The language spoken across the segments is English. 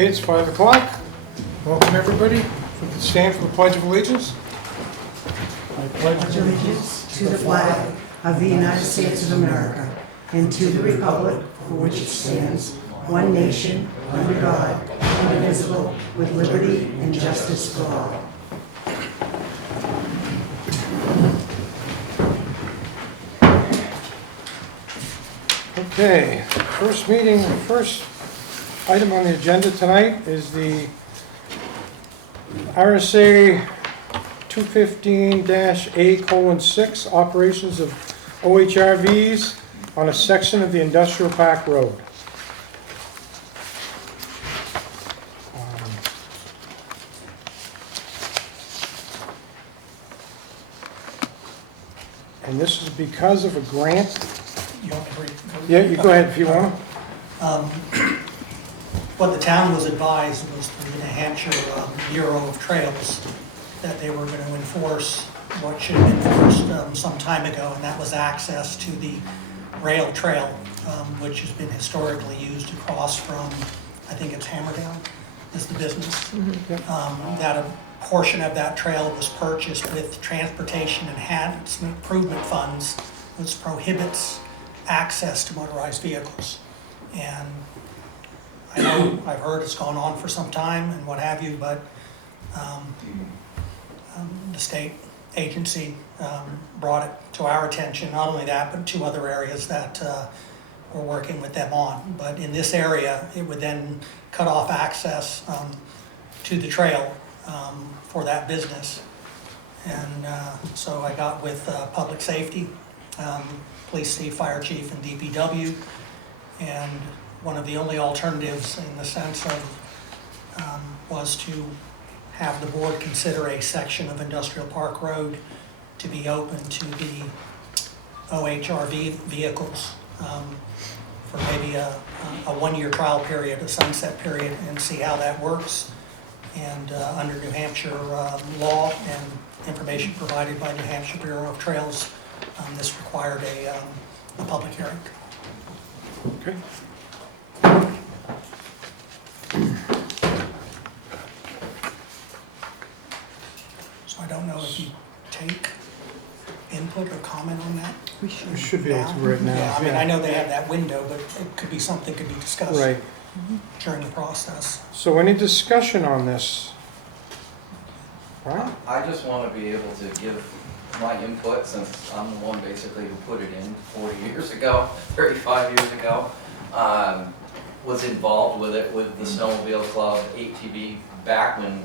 Okay, it's 5 o'clock. Welcome everybody. Stand for the Pledge of Allegiance. I pledge Allegiance to the flag of the United States of America and to the republic for which it stands, one nation, under God, indivisible, with liberty and justice for all. Okay, first item on the agenda tonight is the RSA 215-A:6, operations of OHRVs on a section of the Industrial Park Road. And this is because of a grant. You want to read? Yeah, you go ahead if you want. What the town was advised was through the New Hampshire Bureau of Trails that they were going to enforce what should have been enforced some time ago, and that was access to the rail trail, which has been historically used across from, I think it's Hammerdown is the business. That a portion of that trail was purchased with transportation enhancement improvement funds, which prohibits access to motorized vehicles. And I know I've heard it's gone on for some time and what have you, but the state agency brought it to our attention. Not only that, but two other areas that we're working with them on. But in this area, it would then cut off access to the trail for that business. And so I got with public safety, police chief, fire chief, and DPW, and one of the only alternatives in the sense of was to have the board consider a section of Industrial Park Road to be open to the OHRV vehicles for maybe a one-year trial period, a sunset period, and see how that works. And under New Hampshire law and information provided by New Hampshire Bureau of Trails, this required a public hearing. Okay. So I don't know if you take input or comment on that. We should be able to right now. Yeah, I mean, I know they have that window, but it could be something could be discussed Right. during the process. So any discussion on this? Right? I just want to be able to give my input, since I'm the one basically who put it in 40 years ago, 35 years ago. Was involved with it with the Snowmobile Club, ATV, back when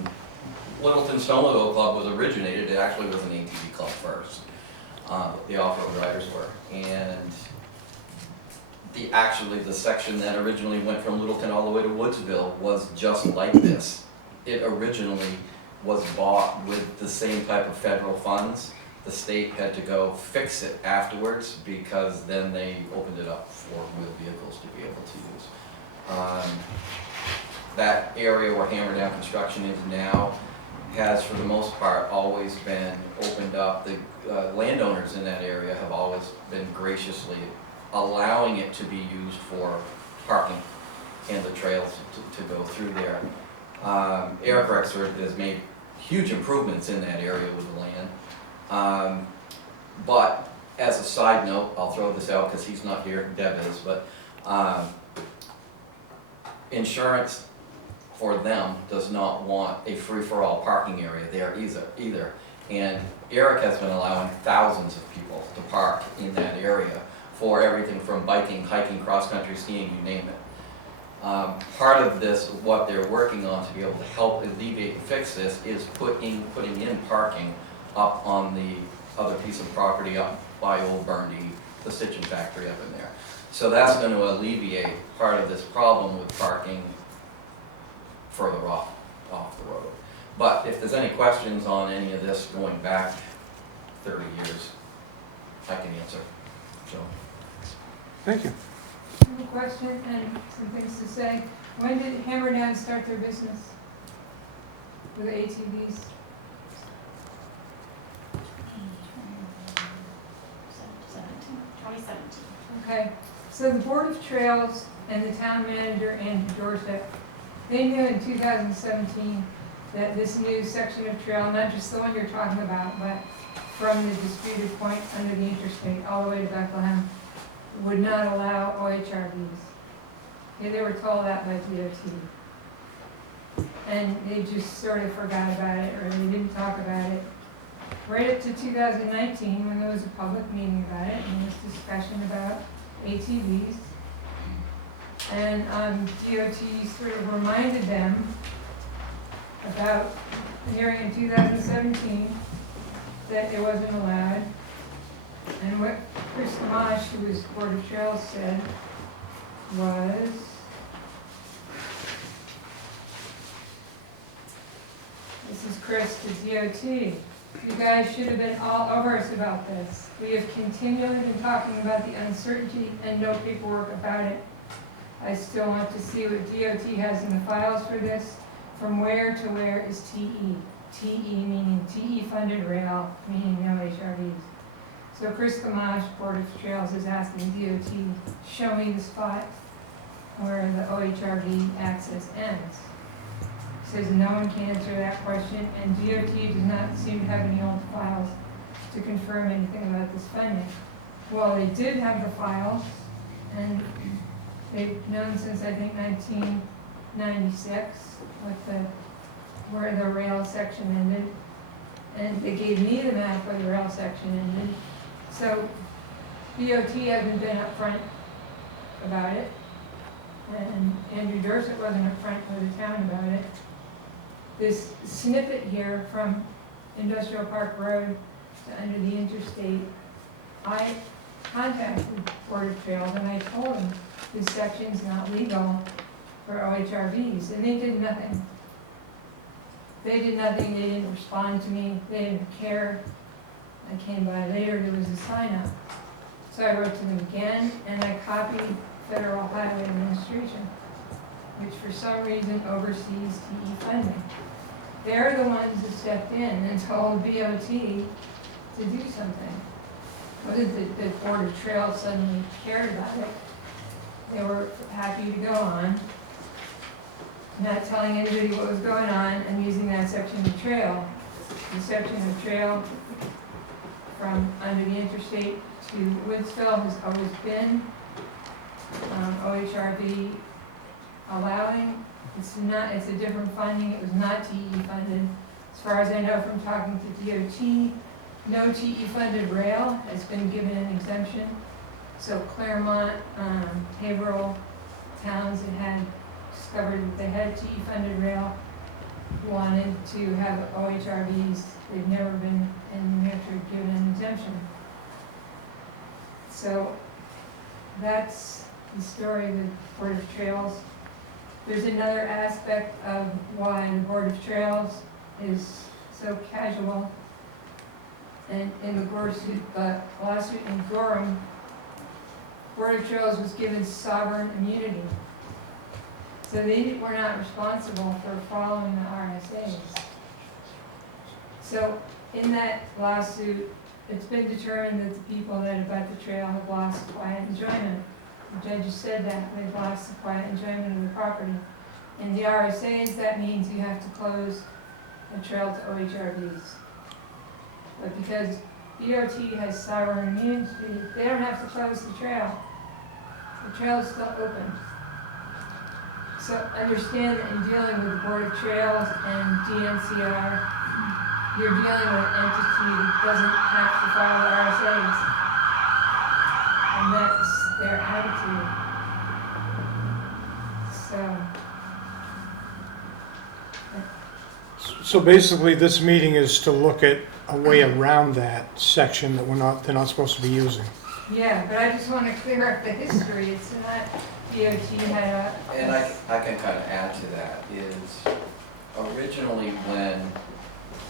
Littleton Snowmobile Club was originated. It actually was an ATV club first. The off-road riders were. And the section that originally went from Littleton all the way to Woodsville was just like this. It originally was bought with the same type of federal funds. The state had to go fix it afterwards because then they opened it up for wheel vehicles to be able to use. That area where Hammerdown Construction is now has, for the most part, always been opened up. The landowners in that area have always been graciously allowing it to be used for parking and the trails to go through there. Eric Rexford has made huge improvements in that area with the land. But as a side note, I'll throw this out because he's not here, Deb is, but insurance for them does not want a free-for-all parking area there either. And Eric has been allowing thousands of people to park in that area for everything from biking, hiking, cross-country skiing, you name it. Part of this, what they're working on to be able to help alleviate and fix this, is putting in parking up on the other piece of property up by Old Burndy, the stitching factory up in there. So that's going to alleviate part of this problem with parking further off the road. But if there's any questions on any of this going back 30 years, I can answer. So. Thank you. I have a question and some things to say. When did Hammerdown start their business with ATVs? 2017. Okay, so the Board of Trails and the town manager, Andy Dorset, They knew in 2017 that this new section of trail, not just the one you're talking about, but from the disputed point under the interstate all the way to Bethlehem, would not allow OHRVs. Yeah, they were told that by DOT. And they just sort of forgot about it, or they didn't talk about it. Right up to 2019, when there was a public meeting about it, and there was discussion about ATVs. And DOT sort of reminded them about the hearing in 2017 that it wasn't allowed. And what Chris Gamache, who was Board of Trails, said was, this is Chris to DOT, you guys should have been all over us about this. We have continually been talking about the uncertainty and no paperwork about it. I still want to see what DOT has in the files for this. From where to where is TE? TE meaning TE funded rail, meaning no HRVs. So Chris Gamache, Board of Trails, is asking DOT, show me the spot where the OHRV access ends. Says no one can answer that question, and DOT does not seem to have any old files to confirm anything about this funding. Well, they did have the files, and they've known since I think 1996 where the rail section ended, and they gave me the map where the rail section ended. So DOT hasn't been upfront about it, and Andrew Dorset wasn't upfront with the town about it. This snippet here from Industrial Park Road to under the interstate, I contacted Board of Trails and I told them this section's not legal for OHRVs, and they did nothing. They did nothing, they didn't respond to me, they didn't care. I came by later, there was a sign up. So I wrote to them again, and I copied Federal Highway Administration, which for some reason oversees TE funding. They're the ones that stepped in and told BOT to do something. What did the Board of Trails suddenly cared about it? They were happy to go on, not telling anybody what was going on and using that section of trail. The section of trail from under the interstate to Woodsville has always been OHRV allowing. It's a different funding. It was not TE funded. As far as I know from talking to DOT, no TE funded rail has been given an exemption. So Claremont, Haverhill, towns that had discovered that they had TE funded rail wanted to have OHRVs. They've never been in New Hampshire given an exemption. So that's the story of the Board of Trails. There's another aspect of why the Board of Trails is so casual. And in the lawsuit in Gorham, Board of Trails was given sovereign immunity. So they were not responsible for following the RSAs. So in that lawsuit, it's been determined that the people that abut the trail have lost quiet enjoyment. The judges said that they've lost the quiet enjoyment of the property. In the RSAs, that means you have to close the trail to OHRVs. But because DOT has sovereign immunity, they don't have to close the trail. The trail is still open. So understand that in dealing with the Board of Trails and DNCR, you're dealing with an entity that doesn't have to follow the RSAs. And that's their attitude. So basically, this meeting is to look at a way around that section that they're not supposed to be using. Yeah, but I just want to clear up the history. It's not DOT had a... And I can kind of add to that is originally when,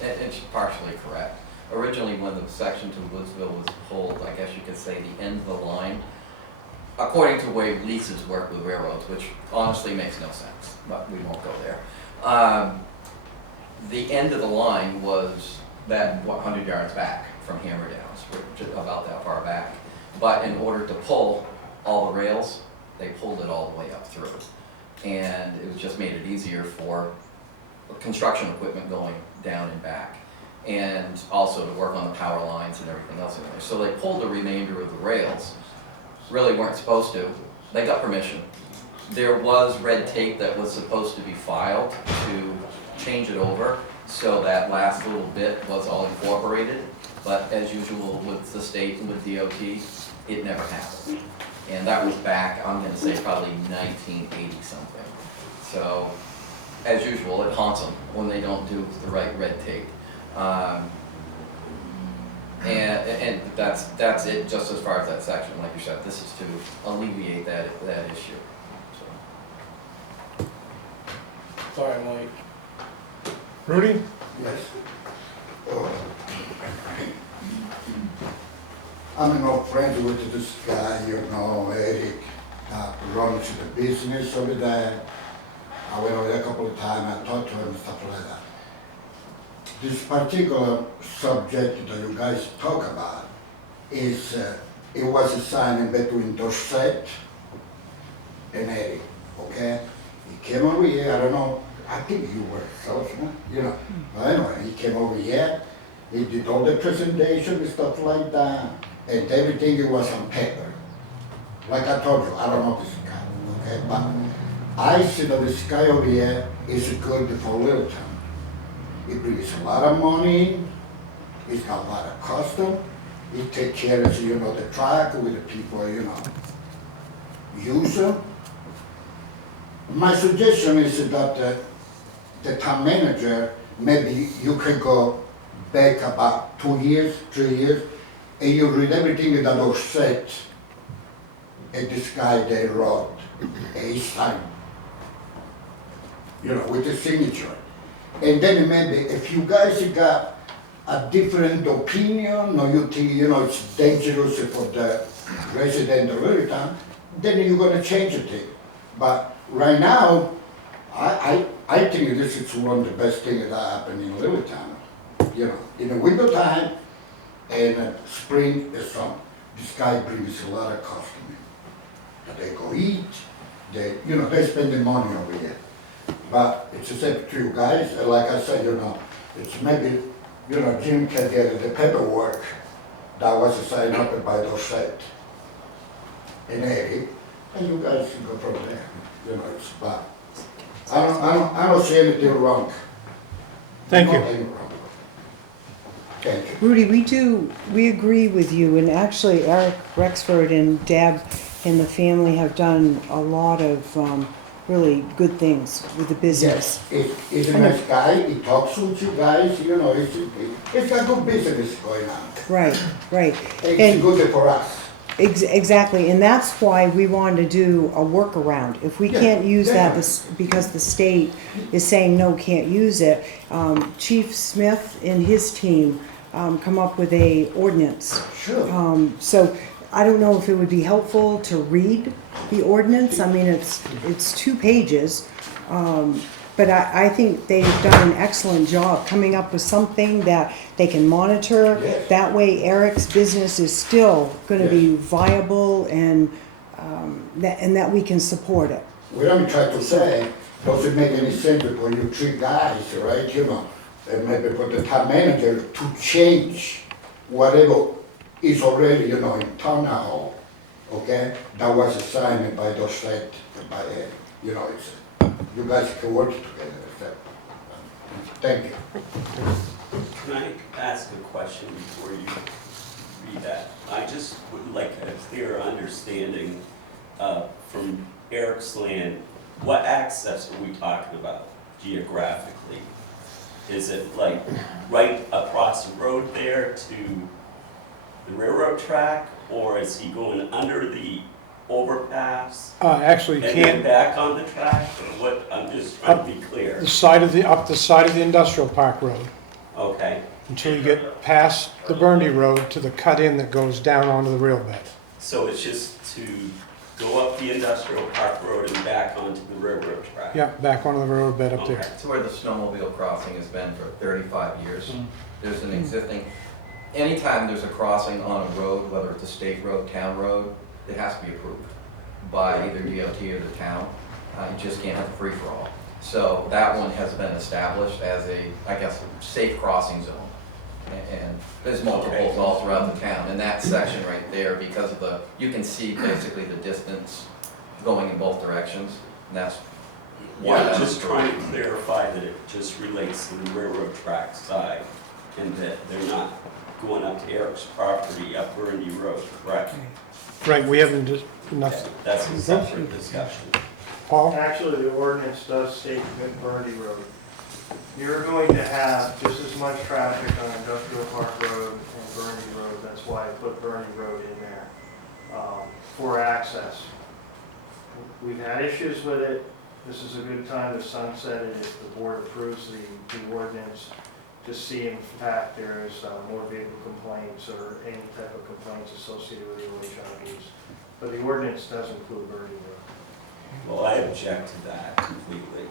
it's partially correct, originally when the section to Woodsville was pulled, I guess you could say the end of the line, according to the way leases work with railroads, which honestly makes no sense, but we won't go there. The end of the line was that 100 yards back from Hammer Downs, which is about that far back. But in order to pull all the rails, they pulled it all the way up through. And it was just made it easier for construction equipment going down and back. And also to work on the power lines and everything else in there. So they pulled the remainder of the rails. Really weren't supposed to. They got permission. There was red tape that was supposed to be filed to change it over, so that last little bit was all incorporated. But as usual with the state and with DOT, it never happened. And that was back, I'm gonna say probably 1980 something. So, as usual, it haunts them when they don't do the right red tape. And that's it, just as far as that section. Like you said, this is to alleviate that issue. So. Sorry, Mike. Rudy? Yes. I'm not friends with this guy, Eric, that runs the business over there. I went over there a couple of times, I talked to him and stuff like that. This particular subject that you guys talk about is, it was a sign between Dorset and Eric, okay? He came over here, I don't know, I think you were a salesman, But anyway, he came over here, he did all the presentation and stuff like that, and everything it was on paper. Like I told you, I don't know this guy, okay? But I see that this guy over here is good for Littleton. He brings a lot of money, he's got a lot of custom, he takes care of, the track with the people, use them. My suggestion is that the town manager, maybe you can go back about 2 years, 3 years, and you read everything that was said, and this guy they wrote, and he signed, with the signature. And then maybe if you guys got a different opinion, or you think, it's dangerous for the resident of Littleton, then you're gonna change it. But right now, I think this is one of the best things that happened in Littleton. In the winter time and spring and summer, this guy brings a lot of customers. They go eat, they spend the money over here. But it's the same to you guys, and like I said, it's maybe, Jim can get the paperwork that was signed up by Dorset and Eric, and you guys can go from there, but I don't see anything wrong. Thank you. Nothing wrong. Thank you. Rudy, we agree with you, and actually Eric Rexford and Deb and the family have done a lot of really good things with the business. Yes, he's a nice guy, he talks with you guys, it's a good business going on. Right. It's good for us. Exactly, and that's why we wanted to do a workaround. If we Yeah, can't use that definitely. because the state is saying no, can't use it, Chief Smith and his team come up with a ordinance. Sure. So I don't know if it would be helpful to read the ordinance. I mean, it's 2 pages. But I think they've done an excellent job coming up with something that they can monitor. Yes. That way Eric's business is still gonna be viable and that we can support it. What I'm trying to say, doesn't make any sense for you 3 guys, right, and maybe for the town manager to change whatever is already, in town hall, okay? That was assigned by the state, by, it's, you guys can work together. So, thank you. Can I ask a question before you read that? I just would like a clear understanding from Eric's land, what access are we talking about geographically? Is it like right across the road there to the railroad track, or is he going under the overpass Actually, and can't, then back on the track, or what? I'm just trying to be clear. up the side of the industrial park road, Okay, until you get past the Burndy Road to the cut-in that goes down onto the rail bed. so it's just to go up the industrial park road and back onto the railroad track? Yeah, back onto the railroad bed up there. Okay. It's where the snowmobile crossing has been for 35 years. There's an existing, anytime there's a crossing on a road, whether it's a state road, town road, it has to be approved by either DOT or the town. You just can't have a free-for-all. So that one has been established as a, I guess, safe crossing zone. And there's multiples all throughout the town. And that section right there, because of the, you can see basically the distance going in both directions. And that's why Yeah, that's just trying to clarify that it just relates to the railroad track side, and that they're not going up to Eric's property up Burndy Road, correct? Right, we haven't just, enough, That's a separate discussion. Paul? Actually, the ordinance does state McBurney Road. You're going to have just as much traffic on Industrial Park Road and Burney Road. That's why I put Burney Road in there for access. We've had issues with it. This is a good time to sunset it if the board approves the ordinance, to see if in fact there is more vehicle complaints or any type of complaints associated with the OHRVs. But the ordinance does include Burney Road. Well, I object to that completely.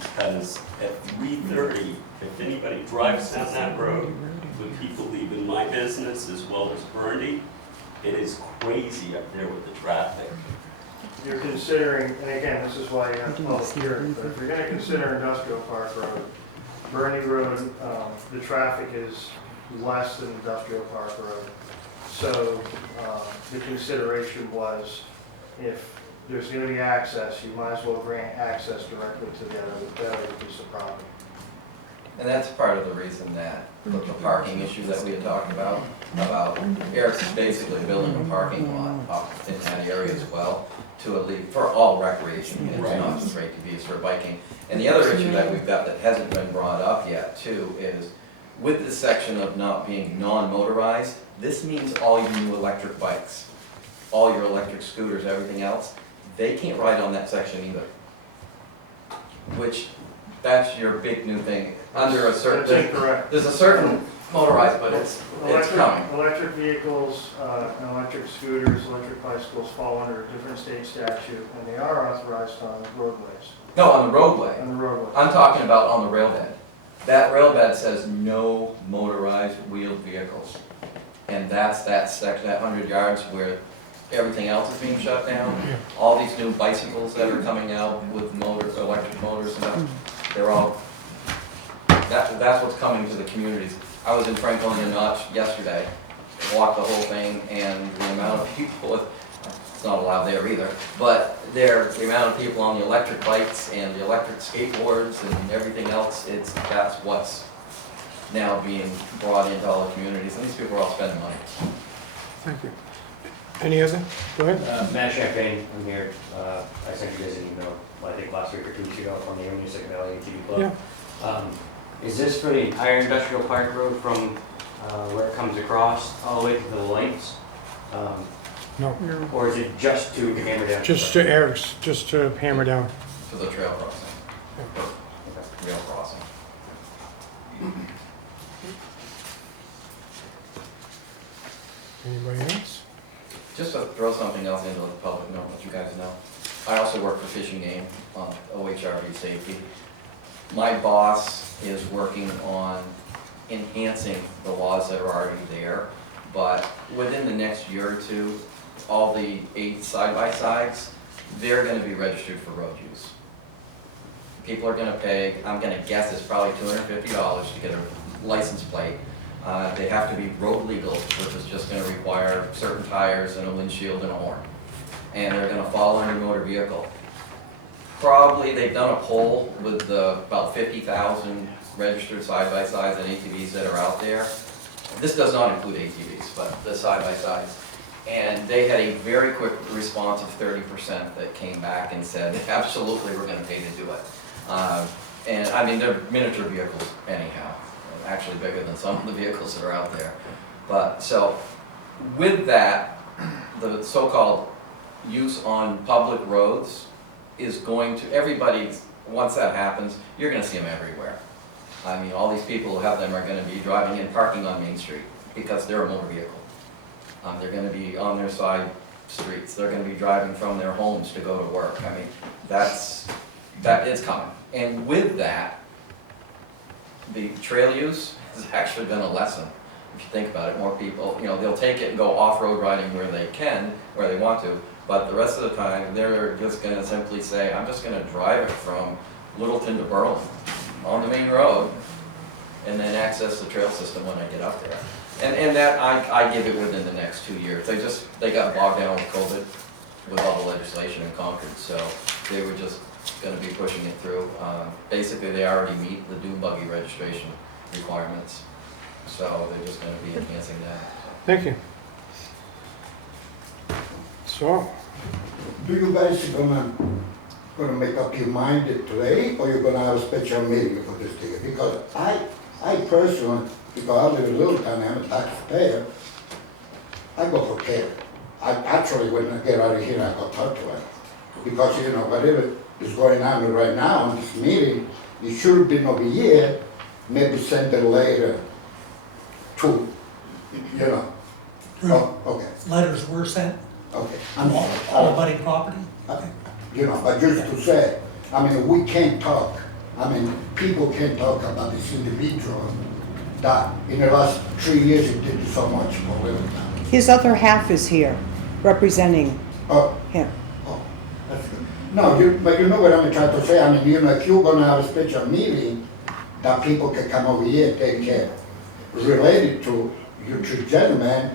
Because at 3:30, if anybody drives down that road, with people leaving my business as well as Burndy, it is crazy up there with the traffic. You're considering, and again, this is why you have public hearing, but if you're gonna consider Industrial Park Road, Burney Road, the traffic is less than Industrial Park Road. So, the consideration was, if there's gonna be access, you might as well grant access directly to the other piece of property. And that's part of the reason that the parking issue that we had talked about Eric's basically building a parking lot up in that area as well to for all recreation, it's not just straight to be for biking. And the other issue that we've got that hasn't been brought up yet too is with this section of not being non-motorized, this means all your new electric bikes, all your electric scooters, everything else, they can't ride on that section either. Which, that's your big new thing, under a certain, That's incorrect. there's a certain motorized, but it's coming. Electric vehicles, and electric scooters, electric bicycles fall under a different state statute, and they are authorized on roadways, No, on the roadway. on the roadway. I'm talking about on the railbed. That railbed says no motorized wheeled vehicles. And that's that section, that 100 yards where everything else is being shut down. All these new bicycles that are coming out with motors, electric motors and stuff, they're all, that's what's coming to the communities. I was in Franklin and Notch yesterday, walked the whole thing, and the amount of people, it's not allowed there either, but the amount of people on the electric bikes and the electric skateboards and everything else, that's what's now being brought into all the communities, and these people are all spending money. Thank you. Any other? Go ahead. Matt Champagne, I'm here. I sent you guys an email, I think last week or 2 weeks ago, from the Music Valley ATV Club. Yeah. Is this for the entire industrial park road from where it comes across all the way to the lights? No, Or is it just to hammer down? just to Eric's, just to hammer down. To the trail crossing, rail crossing. Anybody else? Just to throw something else into the public note, let you guys know. I also work for Fish and Game on OHRV safety. My boss is working on enhancing the laws that are already there, but within the next year or two, all the 8 side-by-sides, they're gonna be registered for road use. People are gonna pay, I'm gonna guess it's probably $250 to get a license plate. They have to be road legal, which is just gonna require certain tires and a windshield and a horn. And they're gonna fall under motor vehicle. Probably, they've done a poll with about 50,000 registered side-by-sides and ATVs that are out there. This does not include ATVs, but the side-by-sides. And they had a very quick response of 30% that came back and said, absolutely, we're gonna pay to do it. And I mean, they're miniature vehicles anyhow, actually bigger than some of the vehicles that are out there. But so, with that, the so-called use on public roads is going to, everybody, once that happens, you're gonna see them everywhere. I mean, all these people who have them are gonna be driving and parking on Main Street because they're a motor vehicle. They're gonna be on their side streets, they're gonna be driving from their homes to go to work. I mean, that is coming. And with that, the trail use is actually gonna lessen. If you think about it, more people, they'll take it and go off-road riding where they can, where they want to, But the rest of the time, they're just gonna simply say, I'm just gonna drive it from Littleton to Berlin on the main road, and then access the trail system when I get up there. And that, I give it within the next 2 years. They got bogged down with COVID, with all the legislation in Concord, so they were just gonna be pushing it through. Basically, they already meet the dune buggy registration requirements, so they're just gonna be enhancing that. Thank you. So, Do you guys gonna make up your mind today, or you're gonna have a special meeting for this thing? Because I personally, because I live in Littleton, I'm a taxpayer, I go for care. I actually, when I get out of here, I go talk to her. Because, you know, whatever is going on right now in this meeting, it should have been over here, maybe send a letter to, you know. Oh, okay, Letters were sent, okay. all abutting property. You know, but just to say, I mean, we can't talk, I mean, people can't talk about this individual that in the last 3 years he did so much for Littleton. His other half is here, representing Oh, him. oh, that's good. No, but you know what I'm trying to say, I mean, you know, if you're gonna have a special meeting, that people can come over here and take care. Related to you two gentlemen,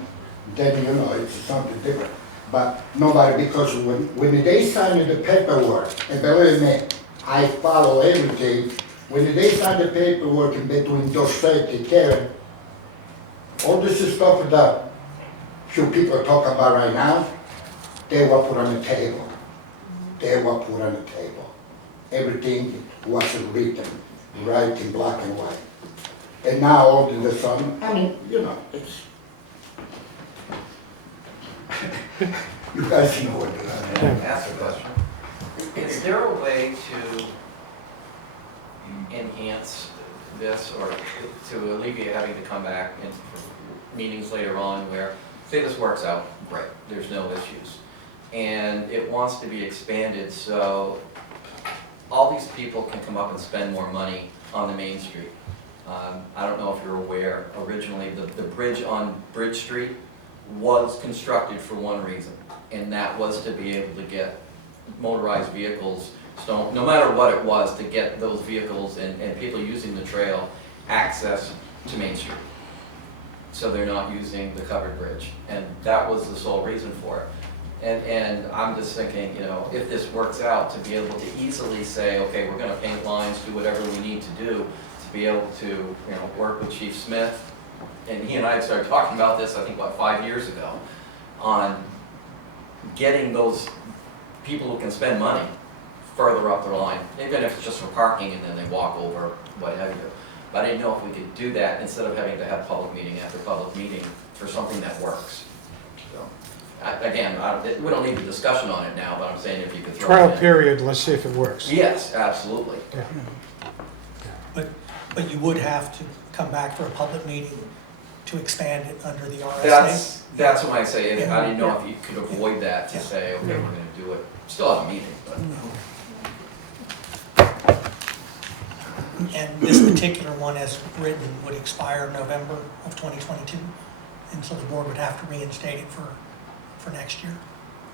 then, you know, it's something different. But nobody, because when they signed the paperwork, and believe me, I follow everything, when they signed the paperwork in between Dorset and Karen, all this stuff that few people talk about right now, they were put on the table. They were put on the table. Everything was written, right in black and white. And now all of a sudden, I mean, you know, it's, you guys know what to do. Ask a question. Is there a way to enhance this or to alleviate having to come back in meetings later on where, say this works out, great, there's no issues. And it wants to be expanded so all these people can come up and spend more money on the main street. I don't know if you're aware, originally the bridge on Bridge Street was constructed for one reason, and that was to be able to get motorized vehicles, no matter what it was, to get those vehicles and people using the trail access to Main Street. So they're not using the covered bridge, and that was the sole reason for it. And I'm just thinking, you know, if this works out, to be able to easily say, okay, we're gonna paint lines, do whatever we need to do, to be able to, you know, work with Chief Smith, and he and I had started talking about this, I think, what, 5 years ago, on getting those people who can spend money further up the line, even if it's just for parking and then they walk over, what have you. But I didn't know if we could do that instead of having to have public meeting after public meeting for something that works. So, again, we don't need a discussion on it now, but I'm saying if you could throw trial it in. period, let's see if it works. Yes, absolutely. Yeah. But you would have to come back for a public meeting to expand it under the RSA. That's what I say, Yeah. I didn't know if you could avoid that to Yeah. say, okay, we're gonna do it, still have a meeting, but. And this particular one, as written, would expire November of 2022. And so the board would have to reinstate it for next year,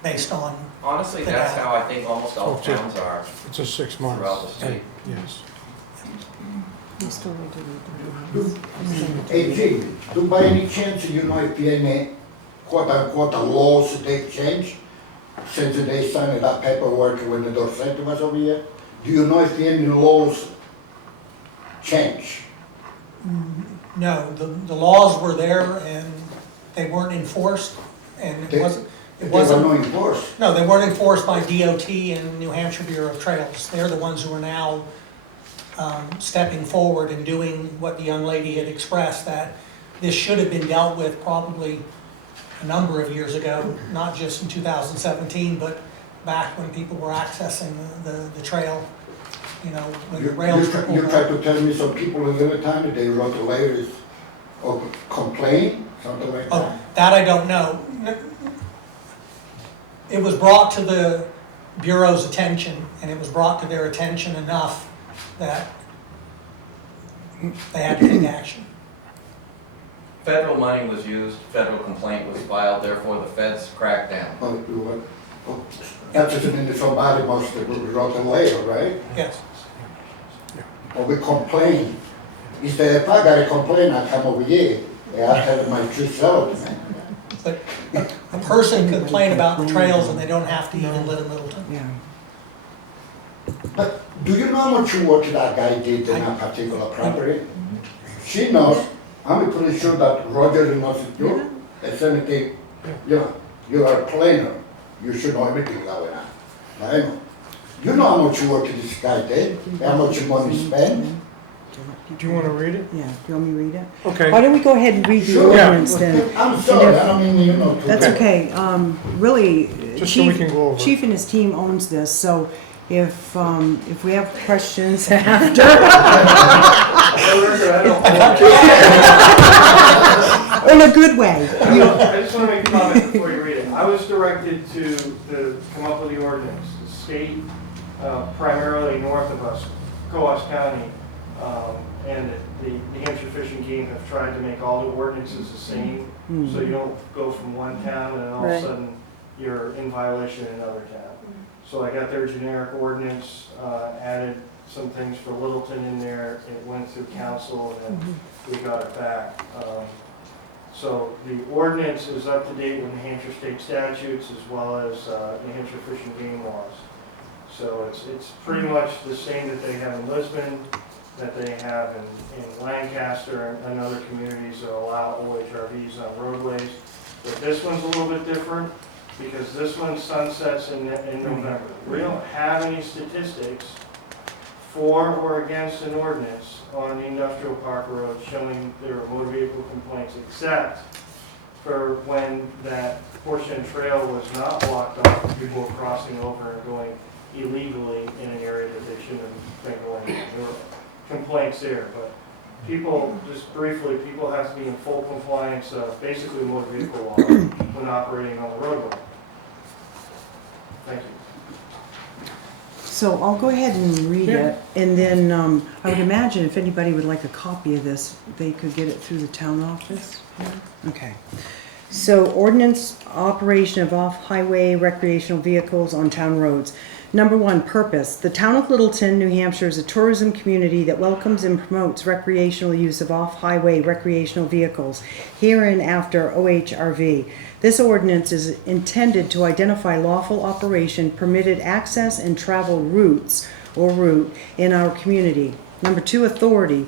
based on, Honestly, that's how I think almost all Okay. towns are. It's a 6 months. Throughout the state. Yes. Hey, Jim, do by any chance you know if any quote-unquote laws they changed since they signed that paperwork when the Dorset was over here? Do you know if any laws change? no, the laws were there and they weren't enforced, and They- it wasn't, They were not enforced. no, they weren't enforced by DOT and New Hampshire Bureau of Trails. They're the ones who are now stepping forward and doing what the young lady had expressed, that this should have been dealt with probably a number of years ago, not just in 2017, but back when people were accessing the trail, you know, when the rails were You pulled try up. to tell me some people in the time that they wrote letters or complain, something like Oh, that? that I don't know. It was brought to the Bureau's attention, and it was brought to their attention enough that they had to take action. Federal money was used, federal complaint was filed, therefore the feds cracked down. Oh, you what? That doesn't mean that somebody must rot away, right? Yes. Or we complain. Instead, if I got a complaint, I come over here, and I tell them my true self, man. But a person could complain about the trails and they don't have to even live in Littleton. Yeah. But do you know how much work that guy did in that particular property? She knows. I'm pretty sure that Roger knows it too. It's anything, you are a planner. You should know everything going on. I know. You know how much work this guy did, how much money he spent. Do you want to read it? Yeah, do you want me to read it? Okay. Why don't we go ahead and read the Sure. ordinance then? I'm sorry, I don't mean you know to. That's okay. Really, Just so we can go over it. Chief and his team owns this, so if we have questions after, in a good way. I just want to make a comment before you read it. I was directed to come up with the ordinance. The state, primarily north of us, Coos County, and the New Hampshire Fish and Game have tried to make all the ordinances the same, so you don't go from one town and all of a sudden you're in violation in another town. So I got their generic ordinance, added some things for Littleton in there, it went through council, and then we got it back. So the ordinance is up to date with New Hampshire state statutes as well as New Hampshire Fish and Game laws. So it's pretty much the same that they have in Lisbon, that they have in Lancaster and other communities that allow OHRVs on roadways. But this one's a little bit different because this one sunsets in November. We don't have any statistics for or against an ordinance on the industrial park road showing there are motor vehicle complaints, except for when that portion trail was not blocked off and people were crossing over and going illegally in an area that they shouldn't have been going in. There were complaints there, but people, just briefly, people have to be in full compliance of basically motor vehicle law when operating on the roadway. Thank you. So I'll go ahead and read it, and then I would imagine if anybody would like a copy of this, they could get it through the town office. Okay. So ordinance operation of off-highway recreational vehicles on town roads. Number 1, purpose. The town of Littleton, New Hampshire is a tourism community that welcomes and promotes recreational use of off-highway recreational vehicles, hereinafter OHRV. This ordinance is intended to identify lawful operation, permitted access, and travel routes or route in our community. Number 2, authority.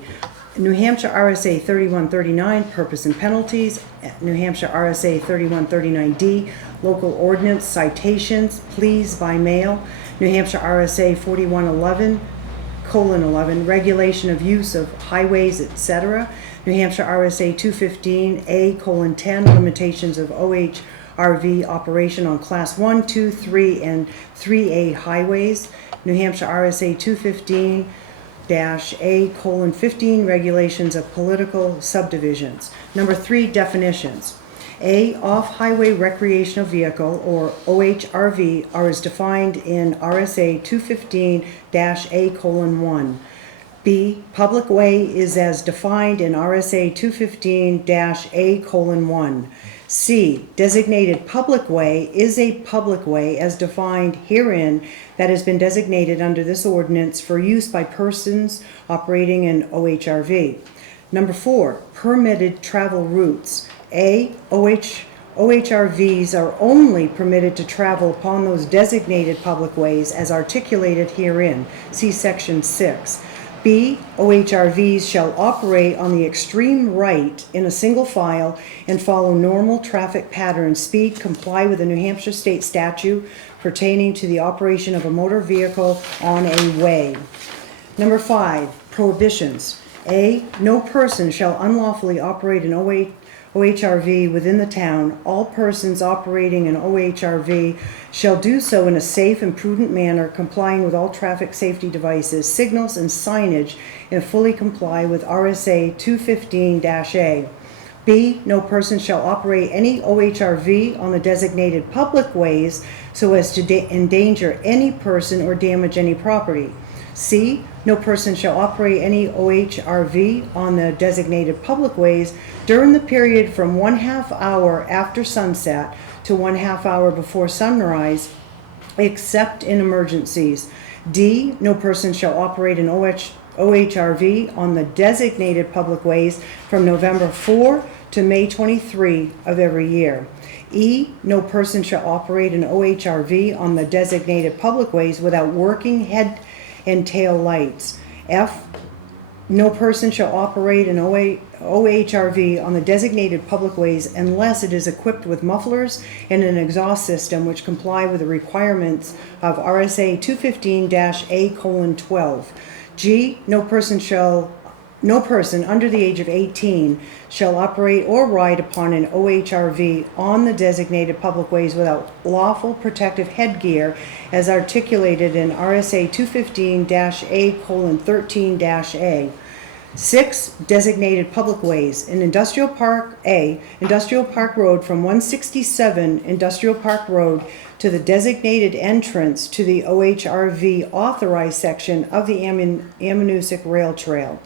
New Hampshire RSA 3139, purpose and penalties. New Hampshire RSA 3139D, local ordinance, citations, pleas by mail. New Hampshire RSA 4111:11, regulation of use of highways, etc. New Hampshire RSA 215A:10, limitations of OHRV operation on class 1, 2, 3, and 3A highways. New Hampshire RSA 215-A:15, regulations of political subdivisions. Number 3, definitions. A, off-highway recreational vehicle, or OHRV, are as defined in RSA 215-A:1. B, public way is as defined in RSA 215-A:1. C, designated public way is a public way as defined herein that has been designated under this ordinance for use by persons operating an OHRV. Number 4, permitted travel routes. A, OHRVs are only permitted to travel upon those designated public ways as articulated herein. See Section 6. B, OHRVs shall operate on the extreme right in a single file and follow normal traffic pattern, speed, comply with the New Hampshire state statute pertaining to the operation of a motor vehicle on a way. Number 5, prohibitions. A, no person shall unlawfully operate an OHRV within the town. All persons operating an OHRV shall do so in a safe and prudent manner, complying with all traffic safety devices, signals, and signage, and fully comply with RSA 215-A. B, no person shall operate any OHRV on the designated public ways so as to endanger any person or damage any property. C, no person shall operate any OHRV on the designated public ways during the period from 1/2 hour after sunset to 1/2 hour before sunrise except in emergencies. D, no person shall operate an OHRV on the designated public ways from November 4 to May 23 of every year. E, no person shall operate an OHRV on the designated public ways without working head and tail lights. F, no person shall operate an OHRV on the designated public ways unless it is equipped with mufflers and an exhaust system which comply with the requirements of RSA 215-A:12. G, no person under the age of 18 shall operate or ride upon an OHRV on the designated public ways without lawful protective headgear as articulated in RSA 215-A:13-A. 6, designated public ways. In Industrial Park A, Industrial Park Road from 167 Industrial Park Road to the designated entrance to the OHRV authorized section of the Ammonoosuc Rail Trail.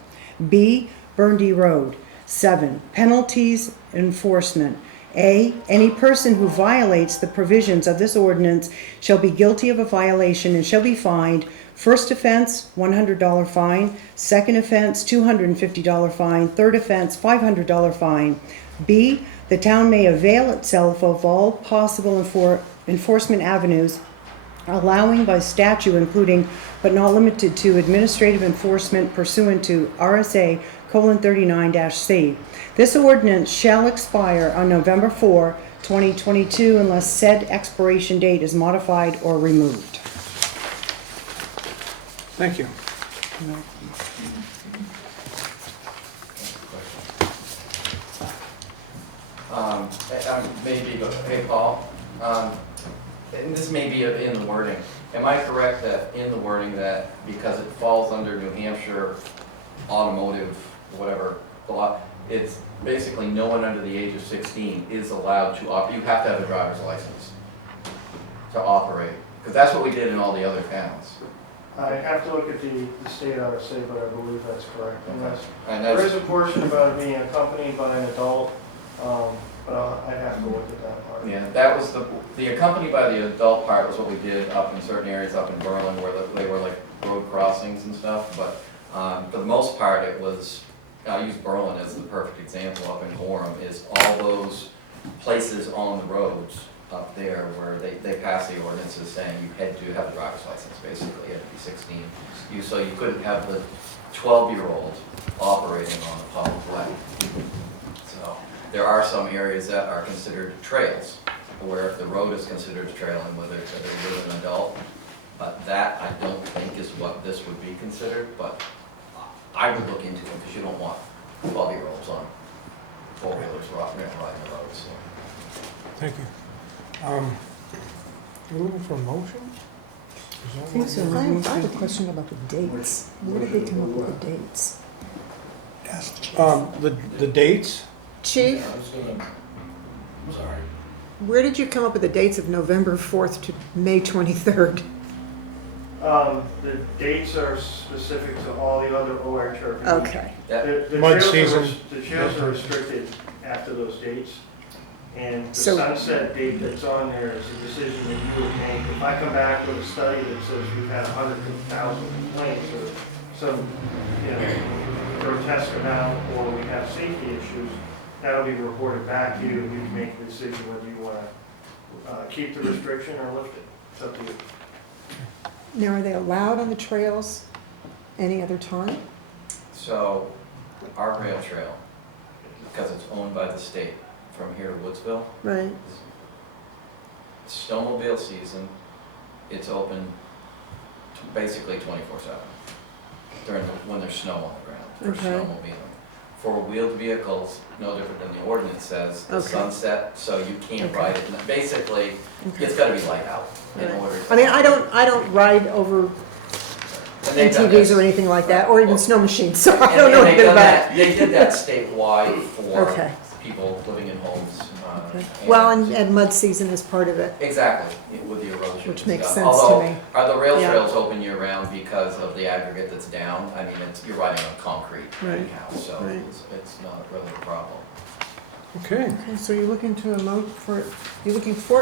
B, Burndy Road. 7, penalties enforcement. A, any person who violates the provisions of this ordinance shall be guilty of a violation and shall be fined. First offense, $100 fine. Second offense, $250 fine. Third offense, $500 fine. B, the town may avail itself of all possible enforcement avenues allowing by statute, including but not limited to administrative enforcement pursuant to RSA 39-C. This ordinance shall expire on November 4, 2022 unless said expiration date is modified or removed. Thank you. Maybe, hey, Paul, and this may be in the wording. Am I correct that in the wording that because it falls under New Hampshire automotive, whatever, law, it's basically no one under the age of 16 is allowed to operate. You have to have a driver's license to operate, because that's what we did in all the other towns. I have to look at the state RSA, but I believe that's correct. Unless, And there that's, is a portion about it being accompanied by an adult, but I'd have to look at that part. yeah, that was the accompanied by the adult part was what we did up in certain areas up in Berlin where they were like road crossings and stuff, but for the most part it was, I use Berlin as the perfect example up in Gorham, is all those places on the roads up there where they pass the ordinances saying you had to have a driver's license, basically, you had to be 16. So you couldn't have the 12-year-old operating on the public way. So there are some areas that are considered trails, where the road is considered a trail and whether you're an adult, but that I don't think is what this would be considered, but I would look into it because you don't want 12-year-olds on four-wheelers riding the roads. So. Thank you. You're looking for a motion? Is that I think what so. you're I looking have a for? question about the dates. Where did they come up with the dates? The dates? Chief, where did you come up with the dates of November 4th to May 23rd? The dates are specific to all the other OHRV. Okay. The Mud trails are- season. The trails are restricted after those dates. And the So- sunset date that's on there is a decision that you would make. If I come back with a study that says we've had 100,000 complaints or some, grotesque amount, or we have safety issues, that'll be reported back to you, and you can make a decision whether you want to keep the restriction or lift it. It's up to you. Now, are they allowed on the trails any other time? So our rail trail, because it's owned by the state from here to Woodsville, Right. snowmobile season, it's open basically 24/7 when there's snow on the ground for Okay. snowmobiling. For wheeled vehicles, no different than the ordinance says, the Okay. sunset, so you can't Okay. ride it. Basically, Okay. it's gotta be light out in Right. order. I mean, I don't ride over And they've done ATVs this. or anything like that, or even Well, snow machines, so I And- don't know and anything they've done about that- They did that statewide for Okay. people living in homes. it. Well, and mud season is part of it. Exactly, with the erosion. Which and makes stuff. sense to Although, me. are the rail Yeah. trails open year round because of the aggregate that's down? I mean, you're riding on concrete Right. anyhow, so Right. it's not really a problem. Okay. Okay, so you're looking for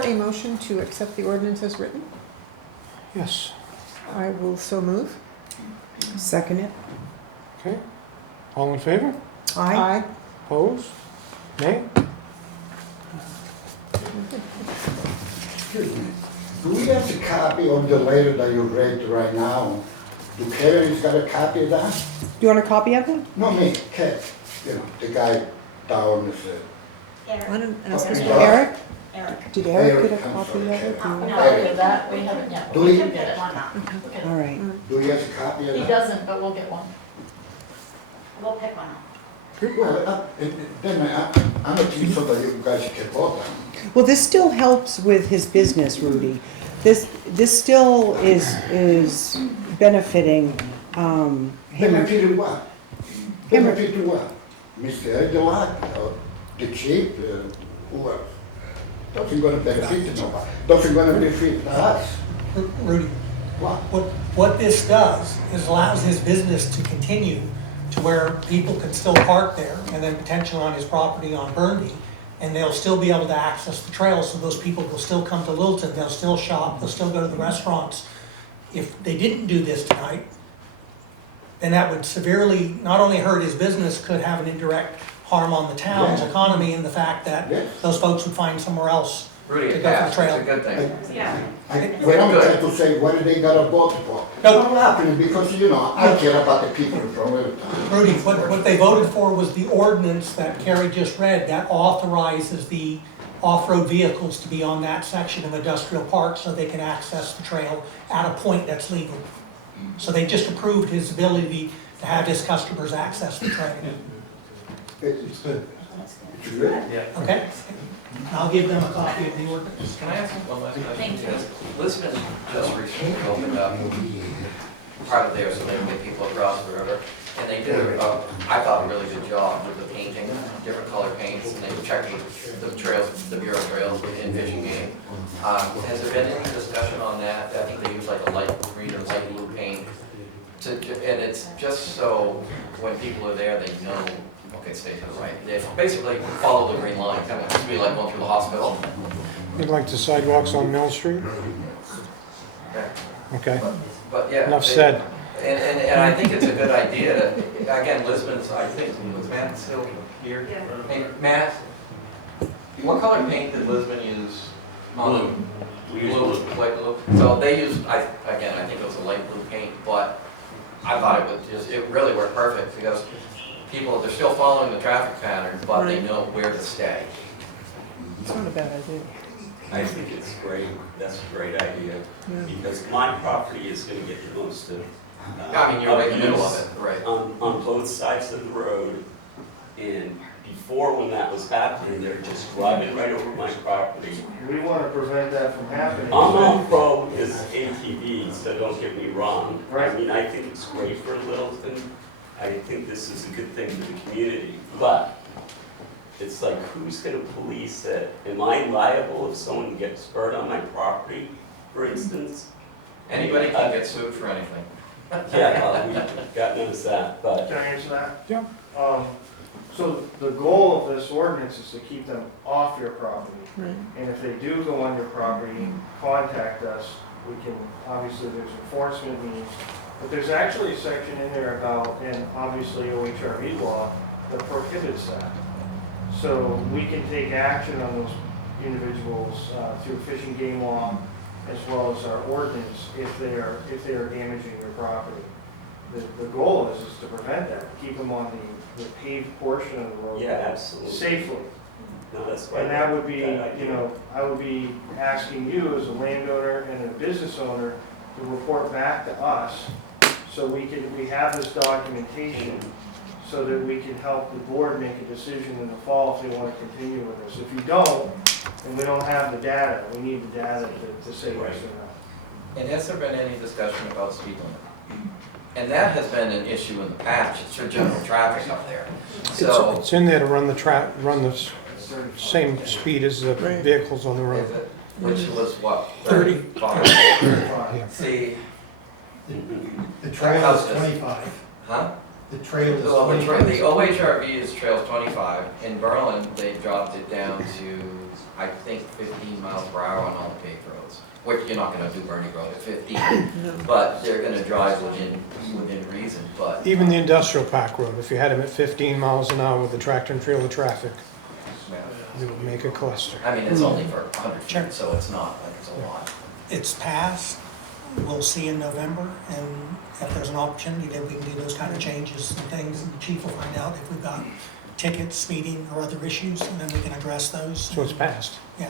a motion to accept the ordinance as written? Yes, I will so move. Second it. okay. All in favor? Aye. Opposed? Nay? Excuse me. Do we have a copy of the letter that you read right now? Do Kevin's got a copy of that? You want a copy of it? No, me, Kevin, you know, the guy down is, I don't ask Okay. Mr. Eric. Eric. Did Eric get a I'm copy sorry, of it? Eric. No, that, we haven't yet. Do We we- can get it. Why not? We'll get it. All right. do he have a copy of He that? doesn't, but we'll get one. We'll pick one up. Well, then I'm not too sure that you guys can vote on. Well, this still helps with his business, Rudy. This still is benefiting, him. Benefited what? Benefited what? Mr. Aguilar, the chief, who else? Doesn't gonna benefit nobody, doesn't gonna benefit us. Rudy, What? what this does is allows his business to continue to where people can still park there and then potentially on his property on Burndy, and they'll still be able to access the trails, so those people will still come to Littleton, they'll still shop, they'll still go to the restaurants. If they didn't do this tonight, then that would severely not only hurt his business, could have an indirect harm on the town's Yeah. economy in the fact that Yes. those folks would find somewhere else. Rudy, To it go for the passed, trail. it's a good thing. Yeah. When I'm trying to say, what do they gotta vote for? No. I'm laughing because, you know, I care about the people from Littleton. Rudy, what they voted for was the ordinance that Kerry just read that authorizes the off-road vehicles to be on that section of industrial park so they can access the trail at a point that's legal. So they just approved his ability to have his customers access the trail. It's good. It's good. Okay? I'll give them a copy of the ordinance. Can I ask one last question? Thank you. Lisbon just recently opened up part of there so they can get people across the river. And they did, I thought, a really good job with the painting, different color paints, and they checked the trails, the Bureau trails in Fishing Game. Has there been any discussion on that? I think they use like a light green or light blue paint. And it's just so when people are there, they know, okay, stay to the right. They basically follow the green line, kind of, to be like going through the hospital. You'd like the sidewalks on Mill Street? Okay, But yeah. enough said. And I think it's a good idea to, again, Lisbon's, I think, was Matt still here? Hey, Matt, what color paint did Lisbon use? Blue. Blue, light blue. So they used, again, I think it was a light blue paint, but I thought it would just, it really worked perfect because people, they're still following the traffic pattern, but they know where to stay. It's not a bad idea. I think it's great, that's a great idea, Yeah. because my property is gonna get the most of. I mean, you're right in the middle of use it, right? On both sides of the road, and before when that was happening, they're just driving right over my property. We want to prevent that from happening. I'm all pro is ATV, so don't get me wrong. I Right. mean, I think it's great for Littleton. I think this is a good thing for the community, but it's like, who's gonna police it? Am I liable if someone gets hurt on my property, for instance? Anybody can get sued for anything. Yeah, we've got noticed that, but Can I answer that? Yeah. So the goal of this ordinance is to keep them off your property. Right. And if they do go on your property, contact us. We can, obviously, there's enforcement means. But there's actually a section in there about, and obviously OHRV law, that prohibits that. So we can take action on those individuals through fish and game law, as well as our ordinance, if they are damaging your property. The goal is to prevent that, keep them on the paved portion of the road. yeah, absolutely. Safely. No, that's right. And that would be, you know, I would be asking you as a landowner and a business owner to report back to us so we have this documentation so that we can help the board make a decision in the fall if they want to continue with this. If you don't, and we don't have the data, we need the data to say yes or no. And has there been any discussion about speed limit? And that has been an issue in the past, it's for general traffic up there. So, It's in there to run the same speed as the Right. vehicles on the is road. it, which was what? 30. 35? Yeah. See, The trail How's is this? 25. huh? The trail is Well, the 25. OHRV is trails 25. In Berlin, they dropped it down to I think 15 miles per hour on all the paved roads, which you're not gonna do Bernie Road at 15, but they're gonna drive within reason, but Even the industrial park road, if you had them at 15 miles an hour with the tractor and trailer traffic, yeah. it would make a cluster. I mean, it's only for 100 Sure. feet, so it's not like it's a lot. It's passed, we'll see in November, and if there's an opportunity, then we can do those kind of changes and things, and the chief will find out if we've got tickets, speeding, or other issues, and then we can address those. So it's passed. Yeah.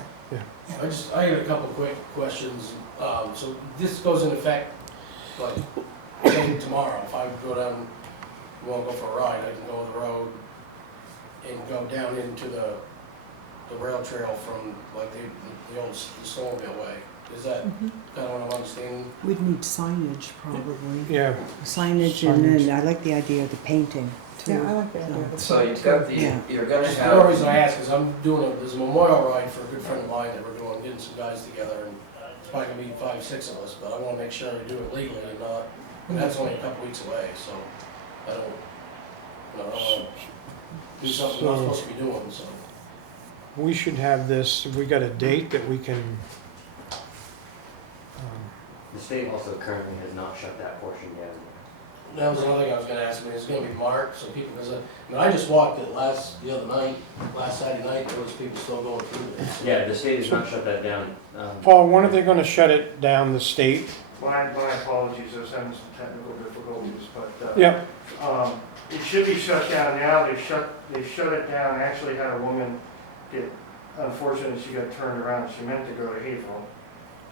I got a couple quick questions. So this goes in effect, like, say tomorrow, if I go down, wanna go for a ride, I can go on the road and go down into the rail trail from, like, the old snowmobile way. Is that kind of what I'm understanding? We'd need signage, probably. Yeah, Signage, and then I like the idea of the painting, too. Yeah, I like the idea of the So you've got the, Yeah. you're gonna Just the only have, reason I ask is I'm doing there's a memorial ride for a good friend of mine that we're doing, getting some guys together, and it's probably gonna be 5, 6 of us, but I wanna make sure we do it legally and not, and that's only a couple weeks away, so I don't, I don't wanna do something I'm not supposed to be doing, so. we should have this, we got a date that we can, The state also currently has not shut that portion down. That was another thing I was gonna ask, I mean, it's gonna be marked, so people, because I just walked it last Saturday night, there was people still going through it. Yeah, the state has not shut that down. Paul, when are they gonna shut it down, the state? My apologies, I was having some technical difficulties, but, Yep, it should be shut down now. They shut it down. I actually had a woman get, unfortunately, she got turned around. She meant to go to Haverhill.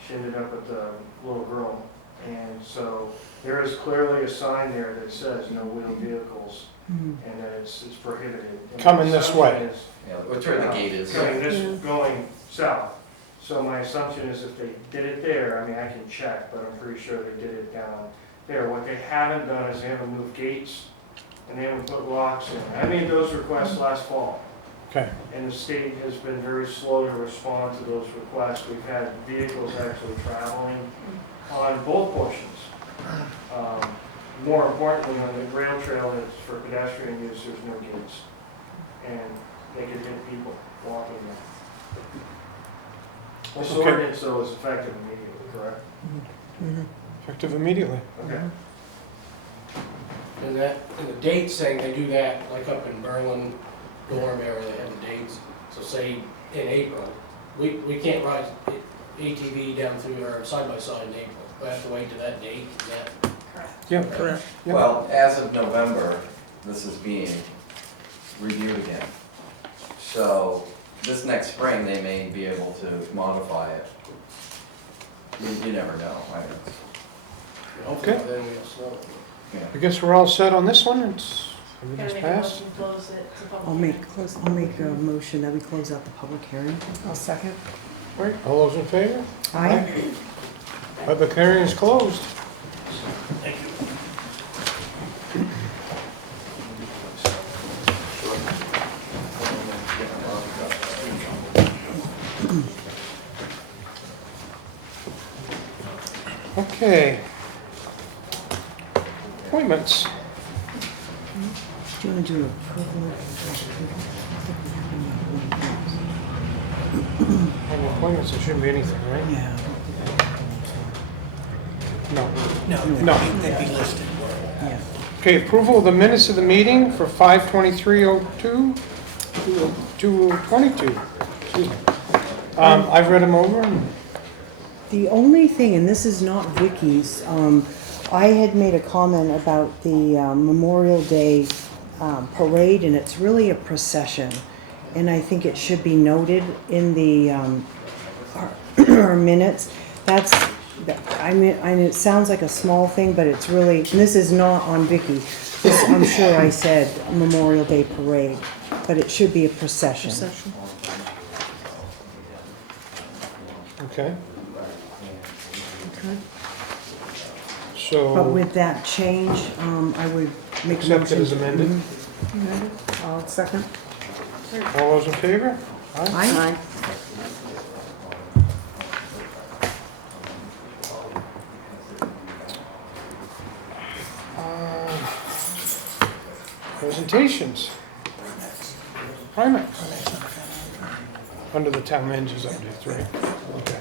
She ended up with the little girl. And so there is clearly a sign there that says no wheeled vehicles and that it's prohibited. And Coming my this assumption way. is, yeah, which where the gate is. going south. So my assumption is if they did it there, I mean, I can check, but I'm pretty sure they did it down there. What they haven't done is they haven't moved gates and they haven't put locks in. I made those requests last fall. okay. And the state has been very slow to respond to those requests. We've had vehicles actually traveling on both portions. More importantly, on the rail trail that's for pedestrian use, there's no gates. And they could hit people walking there. This Okay. ordinance, though, is effective immediately, correct? Effective immediately. Okay. And the dates saying they do that, like up in Berlin, Gorham area, they have the dates. So say in April, we can't ride ATV down through or side by side in April. We have to wait to that date, is that? Yep, correct. Yep. Well, as of November, this is being reviewed again. So this next spring, they may be able to modify it. You never know, right? Hopefully Okay. then we'll slow it. Yeah. I guess we're all set on this one, it's, Can I everything's make a passed. motion to close it to public I'll hearing? make a motion that we close out the public hearing. I'll second. All right, all those in favor? Aye. Public hearing is closed. Thank you. Okay. Appointments. Do you want to do approval? On appointments, there shouldn't be anything, right? Yeah. No. No, No. they'd be listed. Yeah. Okay, approval of the minutes of the meeting for 5/23/02 to 22. Excuse me. I've read them over and The only thing, and this is not Vicky's, I had made a comment about the Memorial Day parade, and it's really a procession. And I think it should be noted in the our minutes. I mean, it sounds like a small thing, but it's really, and this is not on Vicky. I'm sure I said Memorial Day parade, but it should be a procession. okay. Okay. But So with that change, I would make a motion. accept it as amended. I'll second. All those in favor? Aye. Presentations. Primax. under the town manager's updates, right? Okay.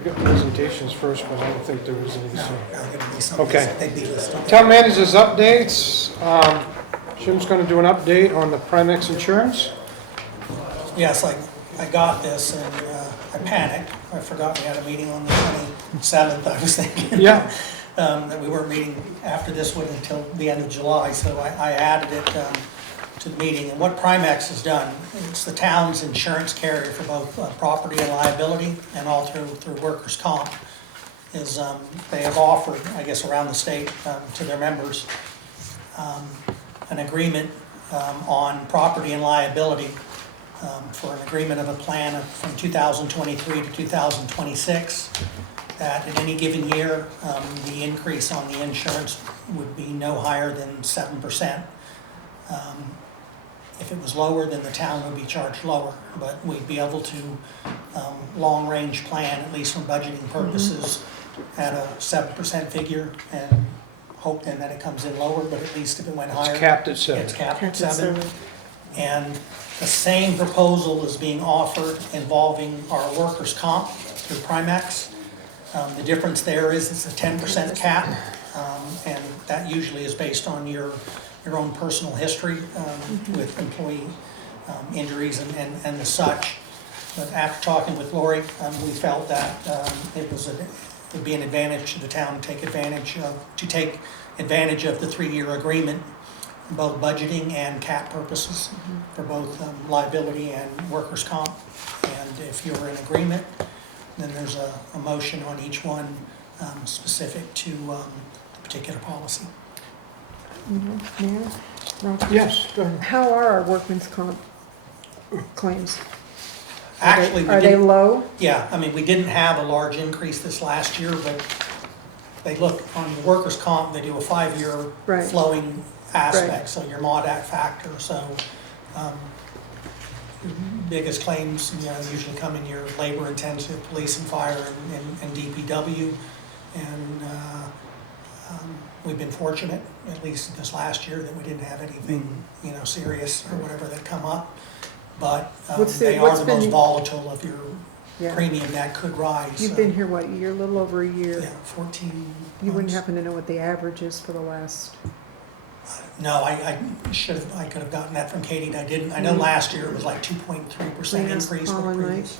We got presentations first, but I don't think there was any. No, so- it'd be some, Okay. they'd be listed. Town manager's updates. Jim's gonna do an update on the Primex insurance. Yes, I got this and I panicked. I forgot we had a meeting on the 27th, I was thinking. Yeah. That we weren't meeting after this one until the end of July, so I added it to the meeting. And what Primex has done, it's the town's insurance carrier for both property and liability and all through workers' comp, is they have offered, I guess around the state, to their members, an agreement on property and liability for an agreement of a plan from 2023 to 2026, that in any given year, the increase on the insurance would be no higher than 7%. If it was lower, then the town would be charged lower, but we'd be able to long-range plan, at least for budgeting purposes, at a 7% figure, and hope then that it comes in lower, but at least if it went higher. It's capped at 7. It's capped at Capped at 7. 7. And the same proposal is being offered involving our workers' comp through Primex. The difference there is it's a 10% cap, and that usually is based on your own personal history with employee injuries and the such. But after talking with Lori, we felt that it would be an advantage to the town to take advantage of the 3-year agreement, both budgeting and cap purposes for both liability and workers' comp. And if you're in agreement, then there's a motion on each one specific to the particular policy. Mayor? Roger? Yes, go ahead. How are our workman's comp claims? Actually, we Are they didn't, low? yeah, I mean, we didn't have a large increase this last year, but they look on your workers' comp, they do a 5-year Right. flowing aspect, Right. so your MODAC factor, so biggest claims, usually come in your labor intensive, police and fire and DPW. And we've been fortunate, at least this last year, that we didn't have anything, serious or whatever that come up. But they are the most volatile of your Yeah. premium that could rise. You've been here, what, a little over a year? Yeah, 14 You wouldn't months. happen to know what the average is for the last? No, I could have gotten that from Katie, and I didn't. I know last year it was like 2.3% Yes, increase Paul for and Mike. previous.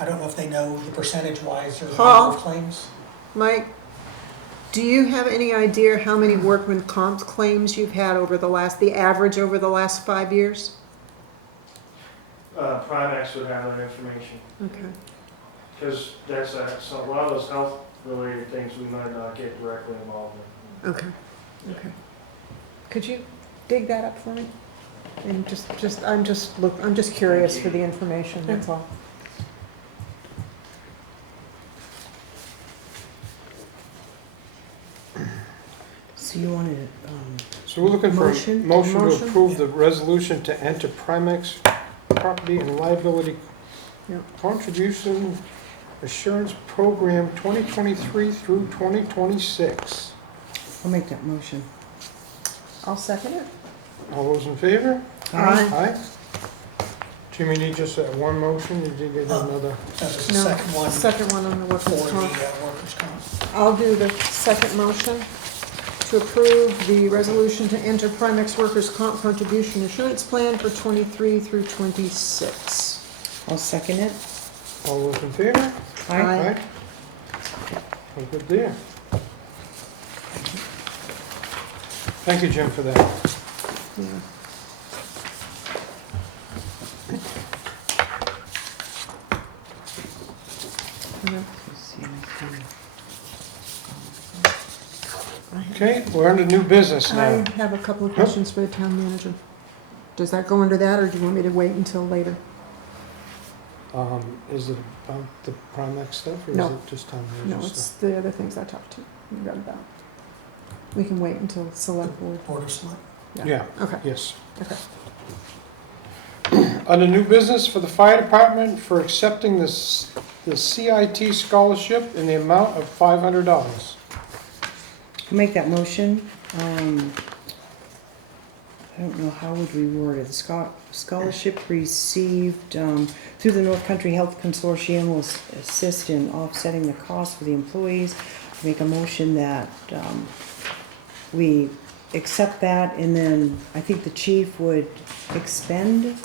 I don't know if they know the percentage-wise or the Paul? number of claims. Mike, do you have any idea how many workman comp claims you've had the average over the last 5 years? Primex would have that information, Okay. because that's, so a lot of those health-related things we might not get directly involved in. Okay. Could you dig that up for me? And I'm just curious for the information, that's all. So you wanted, So we're looking for a Motion? motion to Motion? approve the resolution to enter Primex property and liability Yep. contribution assurance program 2023 through 2026. I'll make that motion. I'll second it. All those in favor? Aye. Aye. Jimmy, you need just that one motion, you did get another? That was the No, second one for second one on the the workers' comp. workers' comp. I'll do the second motion to approve the resolution to enter Primex Workers' Comp Contribution Insurance Plan for 23 through 26. I'll second it. All those in favor? Aye. We're good there. Thank you, Jim, for that. Yeah. Yeah. Okay, we're under new business now. I have a couple of questions for the town manager. Does that go under that, or do you want me to wait until later? Is it about the Primex stuff, or is No. it just town No, manager it's stuff? the other things I talked to you about. We can wait until select board. Board of Select. Yeah, Okay, yes. okay. Under new business for the fire department for accepting the CIT scholarship in the amount of $500. I'll make that motion. I don't know, how would we word it? The scholarship received through the North Country Health Consortium will assist in offsetting the cost for the employees. Make a motion that we accept that, and then I think the chief would expend.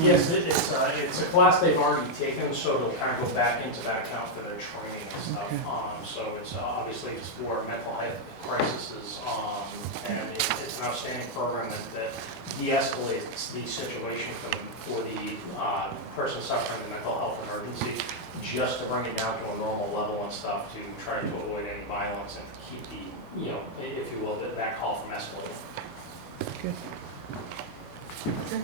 Yes, it's a class they've already taken, so it'll kind of go back into that account for their training and stuff. Okay. So it's obviously just for mental health crises, and it's an outstanding program that de-escalates the situation for the person suffering a mental health emergency, just to bring it down to a normal level and stuff, to try to avoid any violence and keep the, if you will, that call from escalating. Good. Okay.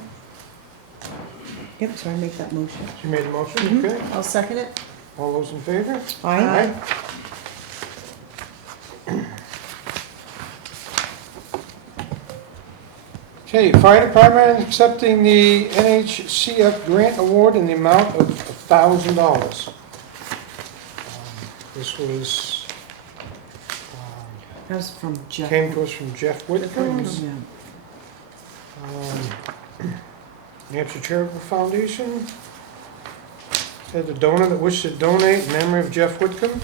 Yep, so I make that motion. You made the motion, okay? I'll second it. All those in favor? Aye. Okay, fire department accepting the NHCF grant award in the amount of $1,000. This was, That was from Jeff. came to us from Jeff Whitcomb, Yeah. New Hampshire Charitable Foundation. Said the donor that wished to donate in memory of Jeff Whitcomb.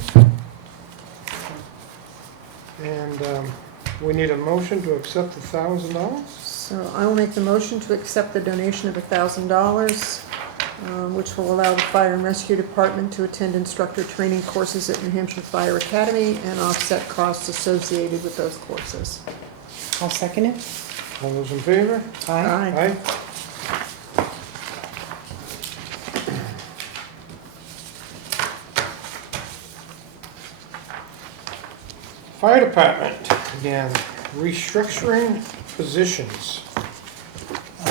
And we need a motion to accept the $1,000. So I will make the motion to accept the donation of $1,000, which will allow the Fire and Rescue Department to attend instructor training courses at New Hampshire Fire Academy and offset costs associated with those courses. I'll second it. All those in favor? Aye. Aye. Fire department, again, restructuring positions. I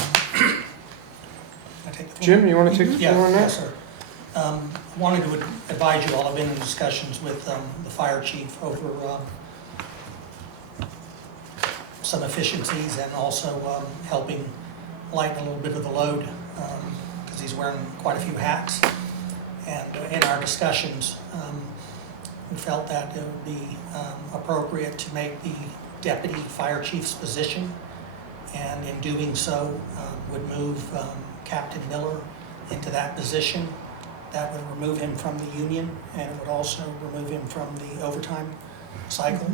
take the floor? Jim, you want to take the Yeah, floor on that? yes, sir. Wanted to advise you all, I've been in discussions with the fire chief over some efficiencies and also helping lighten a little bit of the load, because he's wearing quite a few hats. And in our discussions, we felt that it would be appropriate to make the deputy fire chief's position, and in doing so, would move Captain Miller into that position. That would remove him from the union, and it would also remove him from the overtime cycle.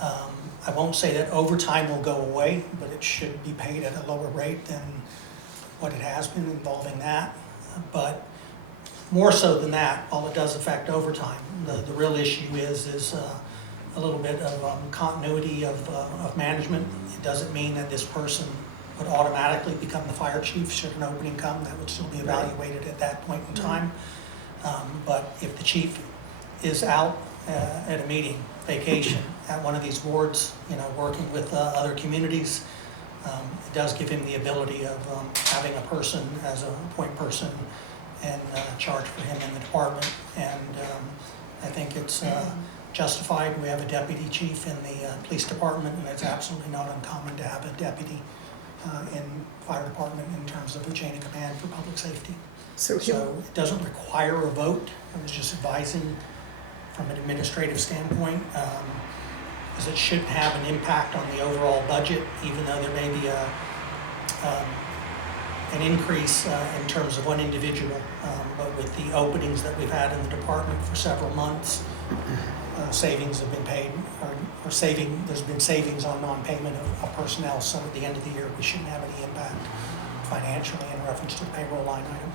I won't say that overtime will go away, but it should be paid at a lower rate than what it has been involving that. But more so than that, while it does affect overtime, the real issue is a little bit of continuity of management. It doesn't mean that this person would automatically become the fire chief should an opening come. That would still be evaluated at that point in time. But if the chief is out at a meeting, vacation, at one of these boards, working with other communities, it does give him the ability of having a person as a point person and charge for him in the department. And I think it's justified. We have a deputy chief in the police department, and it's absolutely not uncommon to have a deputy in fire department in terms of the chain of command for public safety. So it doesn't require a vote. I was just advising from an administrative standpoint, because it shouldn't have an impact on the overall budget, even though there may be an increase in terms of one individual. But with the openings that we've had in the department for several months, savings have been paid, or there's been savings on non-payment of personnel. So at the end of the year, we shouldn't have any impact financially in reference to the payroll line item.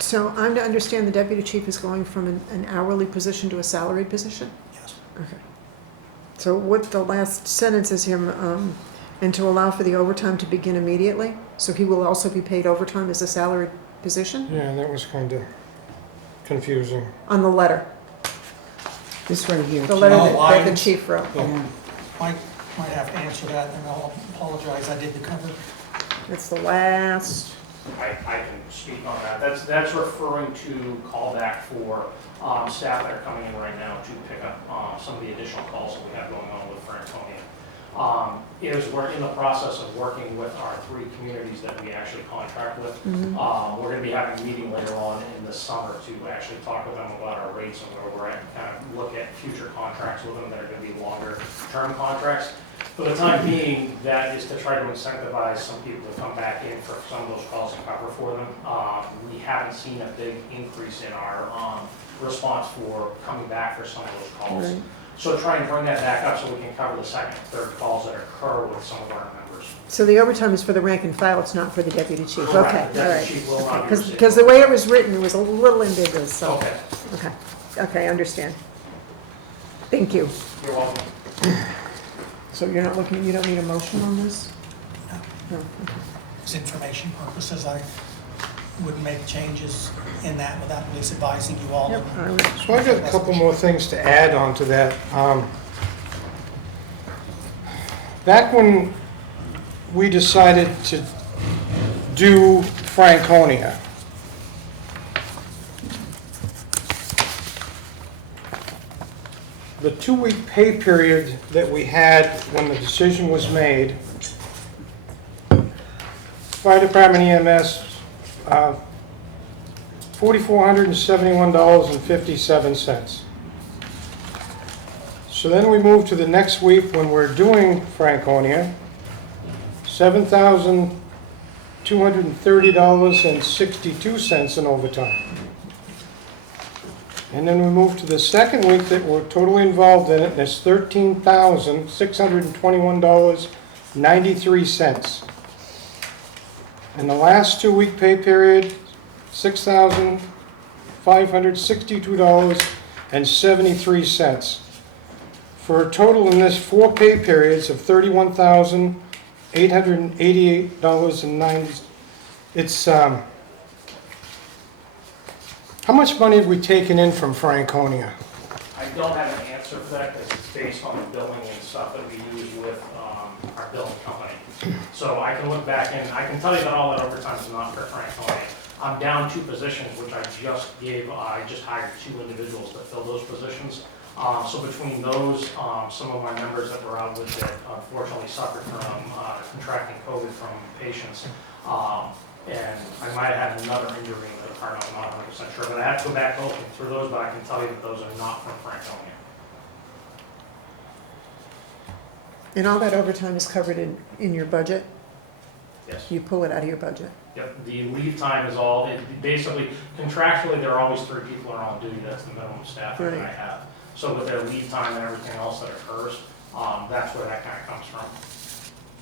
So I'm to understand the deputy chief is going from an hourly position to a salaried position? Yes. Okay. So what the last sentence is him, and to allow for the overtime to begin immediately? So he will also be paid overtime as a salaried position? Yeah, that was kind of confusing. On the letter, This right here. the letter that the I- chief wrote. Yeah. Mike might have to answer that, and I'll apologize, I did the cover. It's the last, I can speak on that. That's referring to callback for staff that are coming in right now to pick up some of the additional calls that we have going on with Franconia. We're in the process of working with our 3 communities that we actually contract with. We're going to be having a meeting later on in the summer to actually talk with them about our rates and where we're at, and kind of look at future contracts with them that are going to be longer term contracts. For the time being, that is to try to incentivize some people to come back in for some of those calls and cover for them. We haven't seen a big increase in our response for coming back for some of those calls. Right. So try and bring that back up so we can cover the second, third calls that occur with some of our members. So the overtime is for the rank and file, it's not for the deputy chief? Okay, all Correct. Deputy right. chief will not be receiving. Because the way it was written, it was a little ambiguous, so, Okay, okay, I understand. Thank you. you're welcome. So you're not looking, you don't need a motion on this? No. It's information purposes, I wouldn't make changes in that without at least advising you all. Yep, all right. So I got a couple more things to add on to that. Back when we decided to do Franconia, the 2-week pay period that we had when the decision was made, Fire Department EMS, $4,471.57. So then we move to the next week when we're doing Franconia, $7,230.62 in overtime. And then we move to the second week that we're totally involved in it, and it's $13,621.93. And the last 2-week pay period, $6,562.73. For a total in this 4 pay periods of $31,888.90. It's, how much money have we taken in from Franconia? I don't have an answer for that because it's based on the billing and stuff that we use with our billing company. So I can look back and I can tell you that all that overtime is not for Franconia. I'm down 2 positions, which I just gave, I just hired 2 individuals to fill those positions. So between those, some of my members that were out with it unfortunately suffered from contracting COVID from patients. And I might have had another injury in the department, I'm not 100% sure, but I have to go back looking through those, but I can tell you that those are not from Franconia. And all that overtime is covered in your budget? Yes. You pull it out of your budget? Yep, the leave time is all, basically, contractually, there are always 3 people are on duty, that's the minimum staffing that I Right. have. So with their leave time and everything else that occurs, that's where that kind of comes from.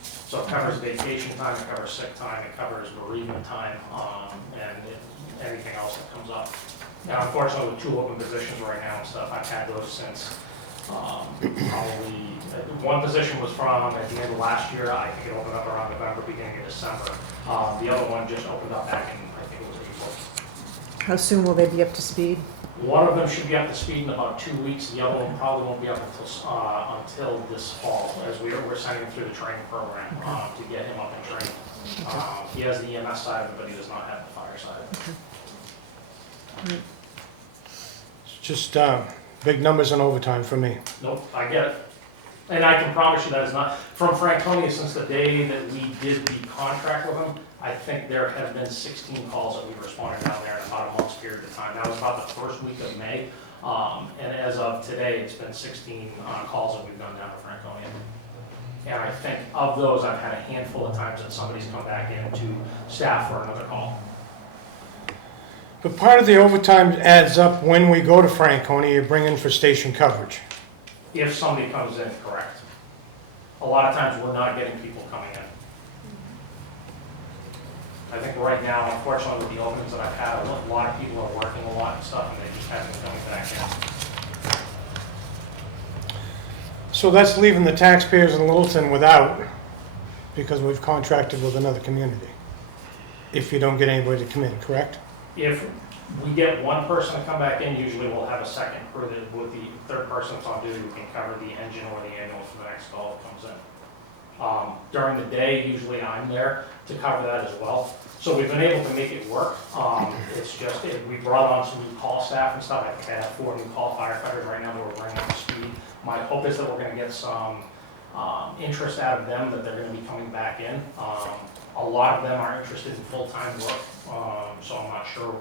So it covers vacation time, it covers sick time, it covers bereavement time, anything else that comes up. Now, unfortunately, with 2 open positions right now and stuff, I've had those since probably, 1 position was from at the end of last year, I think it opened up around November, beginning of December. The other one just opened up back in, I think it was April. How soon will they be up to speed? One of them should be up to speed in about 2 weeks, the other one probably won't be up until this fall, as we're sending him through the training program to get him up and trained. He has the EMS side of it, but he does not have the fire side of it. It's just big numbers on overtime for me. Nope, I get it. And I can promise you that is not, from Franconia, since the day that we did the contract with them, I think there have been 16 calls that we responded down there in about a month's period of time. That was about the first week of May. And as of today, it's been 16 calls that we've done down to Franconia. And I think of those, I've had a handful of times that somebody's come back in to staff for another call. But part of the overtime adds up when we go to Franconia, you bring in for station coverage. If somebody comes in, correct. A lot of times, we're not getting people coming in. I think right now, unfortunately, with the openings that I've had, a lot of people are working a lot and stuff, and they just haven't been coming back in. So that's leaving the taxpayers in Littleton without, because we've contracted with another community. If you don't get anybody to come in, correct? If we get 1 person to come back in, usually we'll have a second crew that, with the 3rd person that's on duty, who can cover the engine or the ambulance for the next call that comes in. During the day, usually I'm there to cover that as well. So we've been able to make it work. It's just, we brought on some new call staff and stuff. I think I have 4 new call firefighters right now that we're bringing up to speed. My hope is that we're gonna get some interest out of them, that they're gonna be coming back in. A lot of them are interested in full-time work, so I'm not sure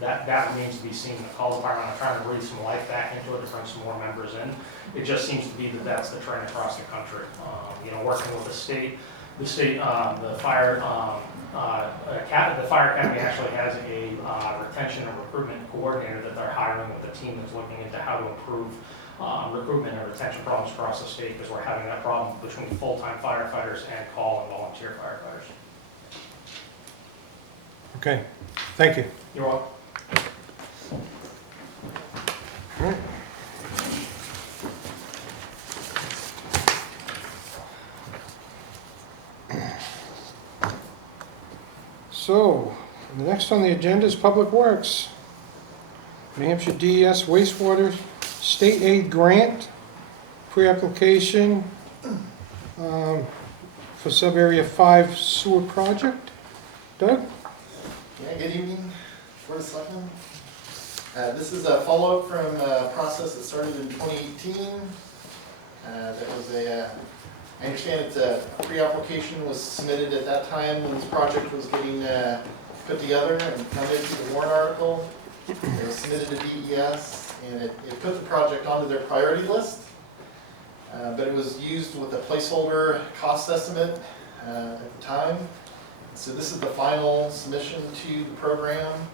that remains to be seen. The call department are trying to breathe some life back into it to bring some more members in. It just seems to be that that's the trend across the country. Working with the fire academy actually has a retention and recruitment coordinator that they're hiring with a team that's looking into how to improve recruitment and retention problems across the state, because we're having that problem between full-time firefighters and call and volunteer firefighters. Okay, thank you. You're welcome. All right. So, the next on the agenda is Public Works. New Hampshire DES wastewater state aid grant, pre-application for sub-area 5 sewer project. Doug? Yeah, good evening, Board of Selectmen. This is a follow-up from a process that started in 2018. That was I understand it's a pre-application was submitted at that time when this project was getting put together and come into the warrant article. It was submitted to DES, and it put the project onto their priority list. But it was used with a placeholder cost estimate at the time. So this is the final submission to the program.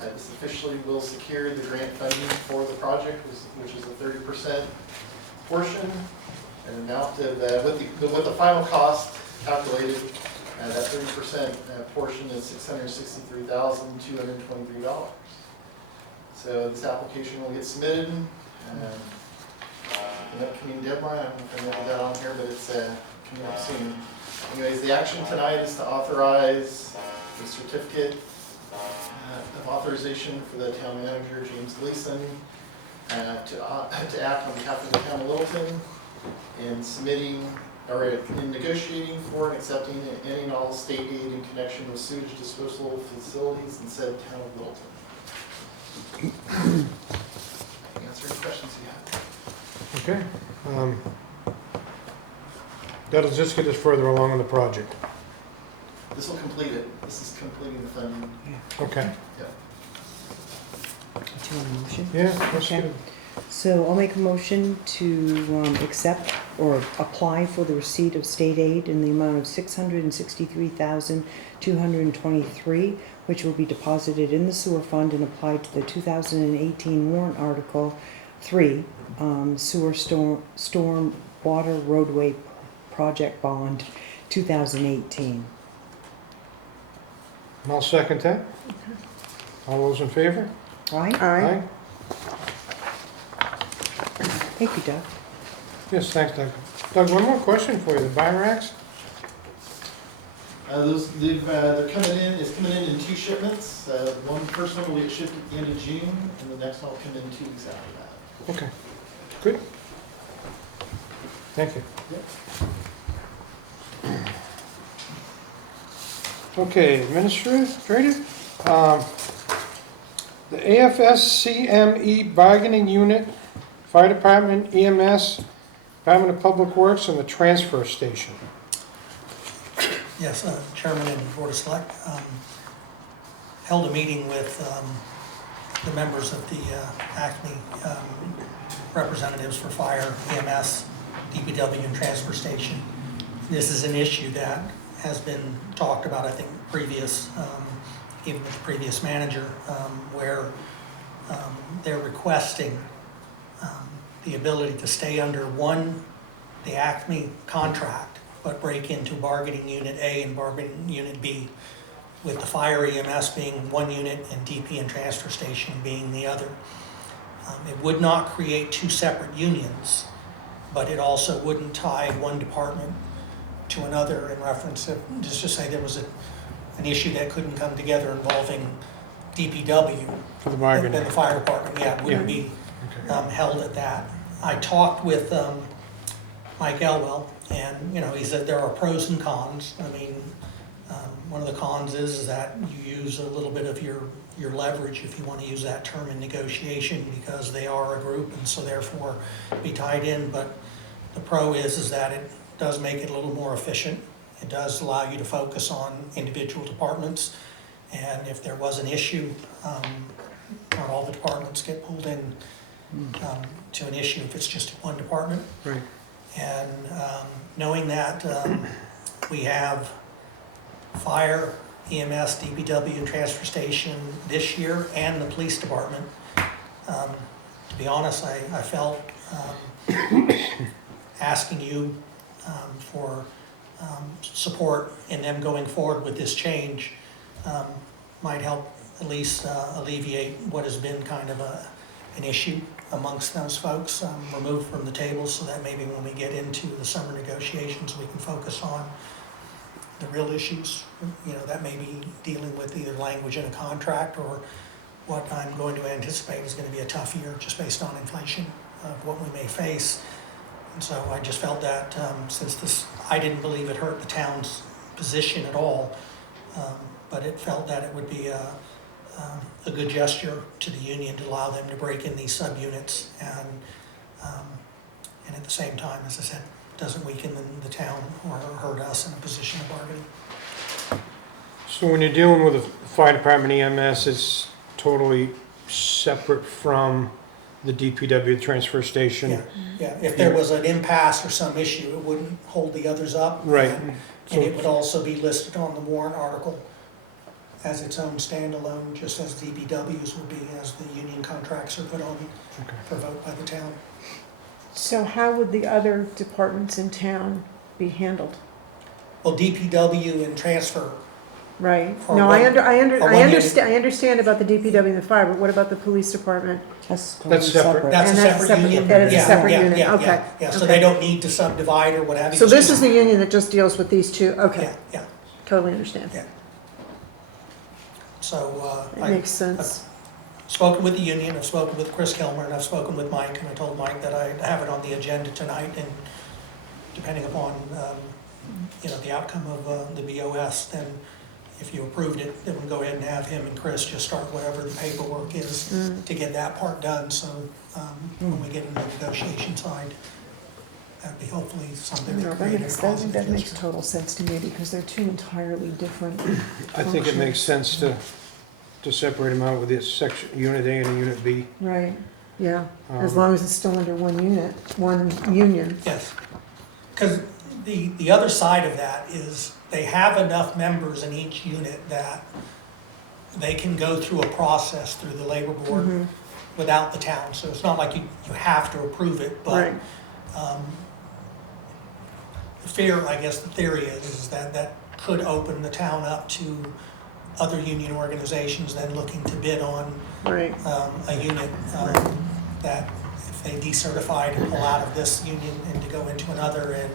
This officially will secure the grant funding for the project, which is a 30% portion. An amount of, with the final cost calculated, that 30% portion is $663,223. So this application will get submitted. The upcoming deadline, I don't know if I noted that on here, but it's coming up soon. Anyways, the action tonight is to authorize the certificate of authorization for the town manager, James Gleason, to act on behalf of the town of Littleton in submitting, or in negotiating for and accepting any and all state aid in connection with sewage disposal facilities in said town of Littleton. Answer any questions you have. Okay. That'll just get us further along in the project. This will complete it. This is completing the funding. Okay. Yep. Do you want a motion? Yeah, that's Okay. good. So I'll make a motion to accept or apply for the receipt of state aid in the amount of $663,223, which will be deposited in the sewer fund and applied to the 2018 warrant article 3, sewer storm water roadway project bond 2018. And I'll second that. All those in favor? Right? Aye. Thank you, Doug. Yes, thanks, Doug. Doug, one more question for you. The Byrax? They're coming in. It's coming in 2 shipments. First one will get shipped at the end of June, and the next one will come in 2 weeks after that. Okay. Good. Thank you. Okay, administrative. The AFSCME bargaining unit, Fire Department, EMS, Department of Public Works, and the transfer station. Yes, Chairman and Board of Select held a meeting with the members of the ACME representatives for fire, EMS, DPW, and transfer station. This is an issue that has been talked about, I think, even with the previous manager, where they're requesting the ability to stay under the ACME contract, but break into bargaining unit A and bargaining unit B, with the fire EMS being one unit and DP and transfer station being the other. It would not create 2 separate unions, but it also wouldn't tie one department to another in reference to, just to say there was an issue that couldn't come together involving DPW. For the bargaining. Then the fire department, wouldn't be held at that. I talked with Mike Elwell, and he said there are pros and cons. I mean, one of the cons is that you use a little bit of your leverage, if you want to use that term, in negotiation, because they are a group and so therefore be tied in. But the pro is that it does make it a little more efficient. It does allow you to focus on individual departments And if there was an issue, not all the departments get pulled in to an issue if it's just one department. Right. And knowing that we have fire, EMS, DPW, and transfer station this year, and the police department, to be honest, I felt asking you for support in them going forward with this change might help at least alleviate what has been kind of an issue amongst those folks, removed from the table, so that maybe when we get into the summer negotiations, we can focus on the real issues, that may be dealing with either language in a contract or what I'm going to anticipate is going to be a tough year just based on inflation of what we may face. And so I just felt that since this, I didn't believe it hurt the town's position at all, but it felt that it would be a good gesture to the union to allow them to break in these subunits and at the same time, as I said, doesn't weaken the town or hurt us in a position of bargaining. So when you're dealing with the fire department EMS, it's totally separate from the DPW transfer station? Yeah, if there was an impasse or some issue, it wouldn't hold the others up. Right. And it would also be listed on the warrant article as its own standalone, just as DPWs would be, as the union contracts are put on for vote by the town. So how would the other departments in town be handled? Well, DPW and transfer. Right. Or No, one- I or one understand about the DPW and the fire, but what about the police department? That's separate. That's a And that's separate union. that is a Yeah, separate yeah, unit, yeah, okay. Yeah, so Okay. they don't need to subdivide or what have you. So It's this just- is the union that just deals with these two? Okay, Yeah, yeah. totally understand. Yeah. So It I makes sense. spoken with the union, I've spoken with Chris Kilmer, and I've spoken with Mike, and I told Mike that I have it on the agenda tonight, and depending upon, the outcome of the BOS, then if you approved it, then we'll go ahead and have him and Chris just start whatever the paperwork is to get that part done, so when we get into the negotiation side, that'd be hopefully something No, that that created a makes, positive that makes gesture. total sense to me because they're two entirely different I think it makes sense to separate them out with this section, Unit A and Unit B. Right, yeah, as Um, long as it's still under one unit, one union. Yes, because the other side of that is they have enough members in each unit that they can go through a process through the labor board without the town. So it's not like you have to approve it, but Right. the theory is that could open the town up to other union organizations then looking to bid on Right, a unit that if they decertify to pull out of this union and to go into another and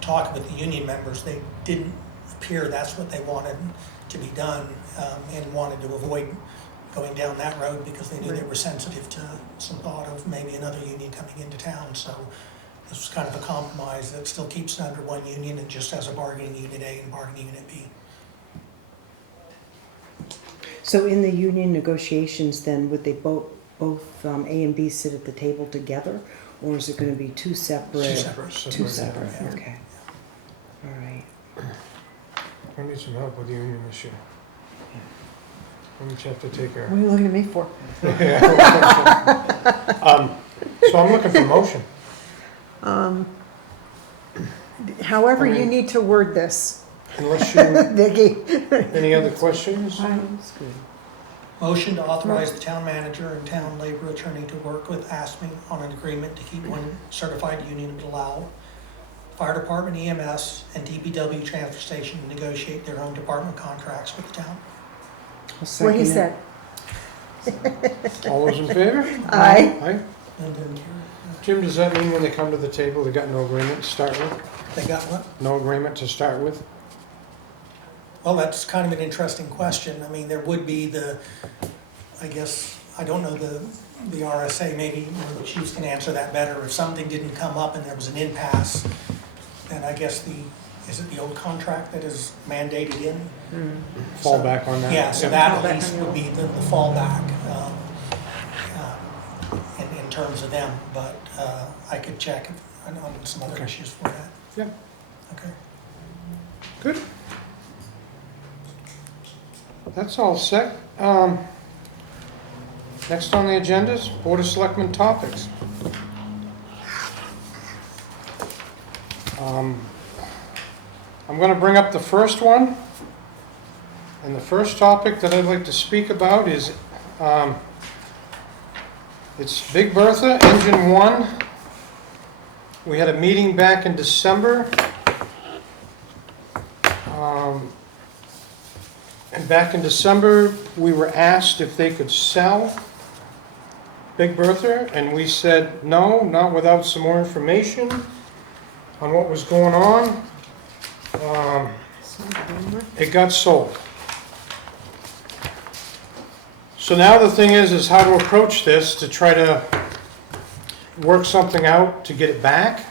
talk with the union members, they didn't appear that's what they wanted to be done and wanted to avoid going down that road because they knew they were sensitive to some thought of maybe another union coming into town. So this was kind of a compromise that still keeps it under one union and just has a bargaining unit A and bargaining unit B. So in the union negotiations then, would they both A and B sit at the table together? Or is it gonna be two separate? Two separate. Two separate, Yeah. okay. All right. I need some help with the union this year. I'm gonna have to take what her. are you looking at me for? So I'm looking for motion. However I you mean- need to word this, Unless you, Vicki. any other questions? That's good. Motion to authorize the town manager and town labor attorney to work with ASME on an agreement to keep one certified union to allow fire department, EMS, and DPW transfer station to negotiate their own department contracts with the town. I'll What he second said. All those in favor? Aye. Aye. And then Jim, does that mean when they come to the table, they got no agreement to start with? they got what? No agreement to start with? Well, that's kind of an interesting question. I mean, there would be I don't know the RSA, maybe one of the chiefs can answer that better. If something didn't come up and there was an impasse, then I guess is it the old contract that is mandated in? Fall back on that? Yeah, so that at least would be the fallback in terms of them, but I could check on some other issues for that. Yeah. Okay. Good. that's all set. Next on the agenda is Board of Selectmen topics. I'm going to bring up the first one. And the first topic that I'd like to speak about is, it's Big Bertha, Engine 1. We had a meeting back in December. And back in December, we were asked if they could sell Big Bertha, and we said no, not without some more information on what was going on. It got sold. So now the thing is how to approach this to try to work something out to get it back.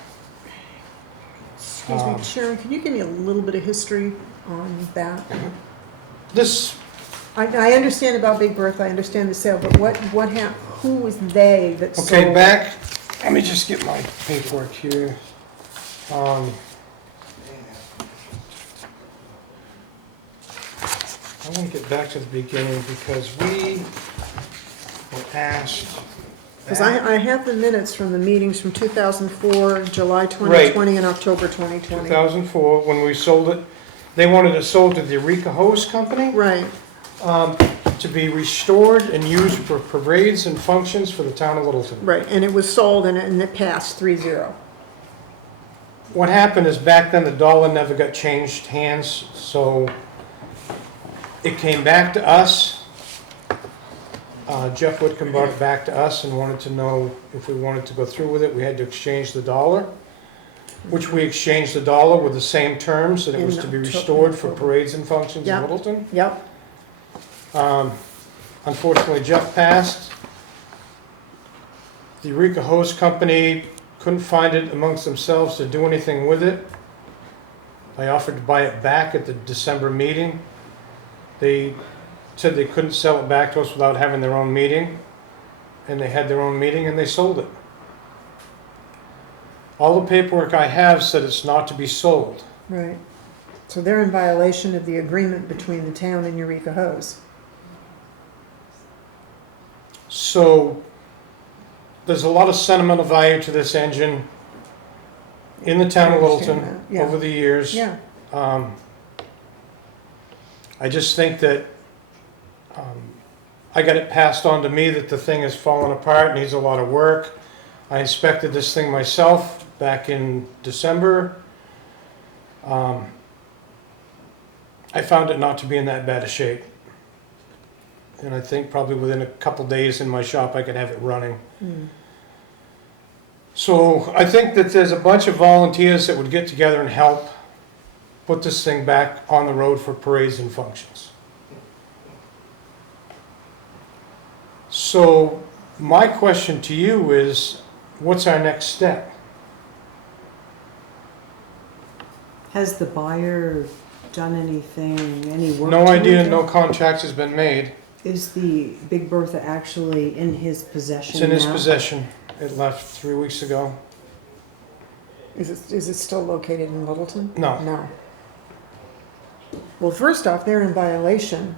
Excuse me, Sharon, can you give me a little bit of history on that? I understand about Big Bertha, I understand the sale, but who was they that sold? Okay, back, let me just get my paperwork here. I want to get back to the beginning because we were asked. Because I have the minutes from the meetings from 2004, July 2020, and October 2020. 2004, when we sold it, they wanted it sold to the Eureka Hose Company. Right. To be restored and used for parades and functions for the town of Littleton. Right, and it was sold and it passed 3-0. What happened is back then the dollar never got changed hands, so it came back to us. Jeff Whitcomb brought it back to us and wanted to know if we wanted to go through with it. We had to exchange the dollar, which we exchanged the dollar with the same terms, that it was to be restored for parades and functions in Littleton. Yep. Unfortunately, Jeff passed. The Eureka Hose Company couldn't find it amongst themselves to do anything with it. I offered to buy it back at the December meeting. They said they couldn't sell it back to us without having their own meeting, and they had their own meeting and they sold it. All the paperwork I have said it's not to be sold. Right. So they're in violation of the agreement between the town and Eureka Hose. So there's a lot of sentimental value to this engine in the town of Littleton over the years. Yeah. I just think that I got it passed on to me that the thing is falling apart, needs a lot of work. I inspected this thing myself back in December. I found it not to be in that bad a shape. And I think probably within a couple days in my shop I could have it running. So I think that there's a bunch of volunteers that would get together and help put this thing back on the road for parades and functions. So my question to you is, what's our next step? Has the buyer done anything, any work? No idea, no contact has been made. Is the Big Bertha actually in his possession It's in his now? possession. It left 3 weeks ago. Is it still located in Littleton? No. No. Well, first off, they're in violation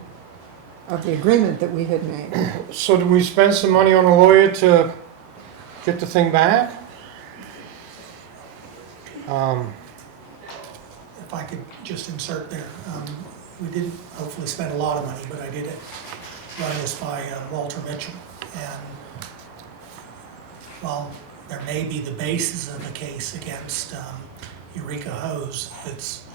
of the agreement that we had made. So do we spend some money on a lawyer to get the thing back? If I could just insert there, we did hopefully spend a lot of money, but I did run this by Walter Mitchell, and while there may be the basis of a case against Eureka Hose, it's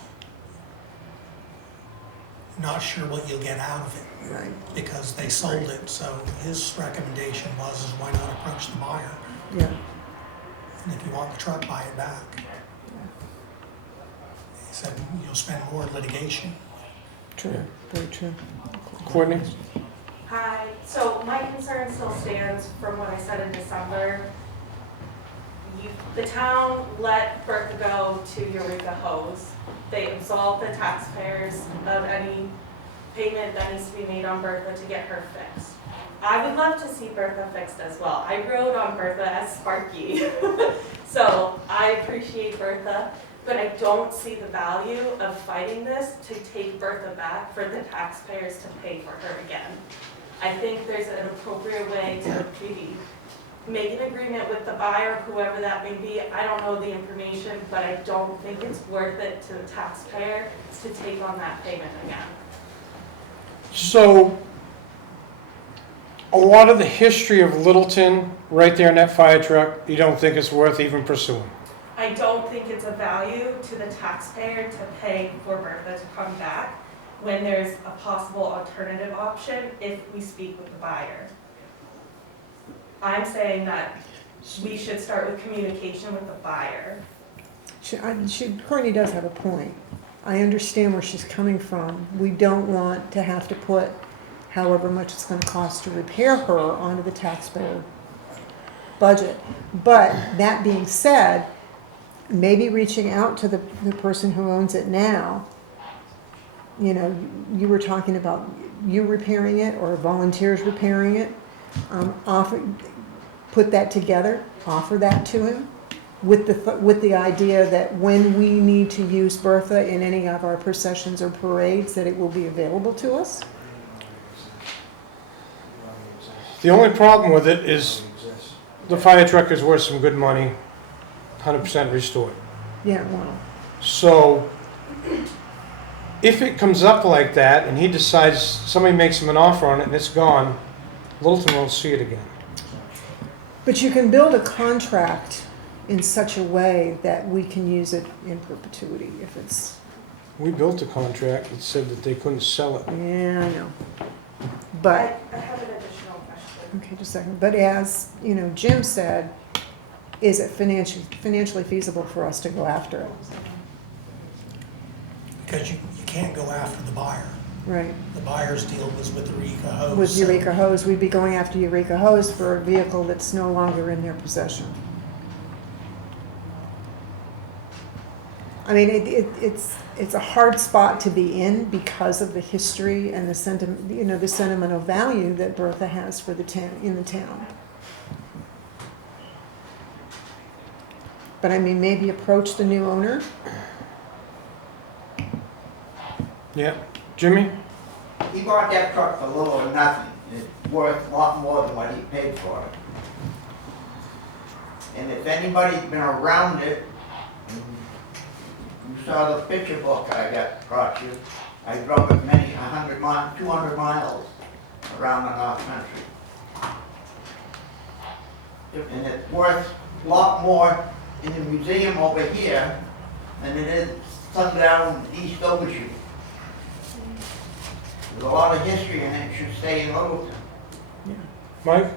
not sure what you'll get out of it. Right. Because they sold it, so his recommendation was why not approach the buyer? Yeah. And if you want the truck, buy it back. He said you'll spend more in litigation. True, very true. Courtney? Hi, so my concern still stands from what I said in December. The town let Bertha go to Eureka Hose. They absolved the taxpayers of any payment that needs to be made on Bertha to get her fixed. I would love to see Bertha fixed as well. I rode on Bertha as Sparky, so I appreciate Bertha, But I don't see the value of fighting this to take Bertha back for the taxpayers to pay for her again. I think there's an appropriate way to maybe make an agreement with the buyer, whoever that may be. I don't know the information, but I don't think it's worth it to the taxpayer to take on that payment again. So, a lot of the history of Littleton, right there in that fire truck, you don't think it's worth even pursuing? I don't think it's a value to the taxpayer to pay for Bertha to come back when there's a possible alternative option if we speak with the buyer. I'm saying that we should start with communication with the buyer. Courtney does have a point. I understand where she's coming from. We don't want to have to put however much it's going to cost to repair her onto the taxpayer budget. But that being said, maybe reaching out to the person who owns it now, you know, you were talking about you repairing it or volunteers repairing it, put that together, offer that to him with the idea that when we need to use Bertha in any of our processions or parades, that it will be available to us. The only problem with it is the fire truck is worth some good money, 100% restored. Yeah, well, So, if it comes up like that and he decides, somebody makes him an offer on it and it's gone, Littleton won't see it again. but you can build a contract in such a way that we can use it in perpetuity if it's, We built a contract that said that they couldn't sell it. yeah, I know. But, I have an additional question. okay, just a second, but as, you know, Jim said, is it financially feasible for us to go after it? Because you can't go after the buyer. Right. The buyer's deal was with Eureka Hose. With so- Eureka Hose, we'd be going after Eureka Hose for a vehicle that's no longer in their possession. I mean, it's a hard spot to be in because of the history and the sentiment, you know, the sentimental value that Bertha has for the town, in the town. But I mean, maybe approach the new owner. Yeah. Jimmy? He bought that truck for little or nothing. It's worth a lot more than what he paid for it. And if anybody's been around it, you saw the picture book I brought you. I drove it 100 miles, 200 miles around the North Country. And it's worth a lot more in the museum over here than it is sundown East Overshoe. There's a lot of history in it, it should stay in Littleton. Mike?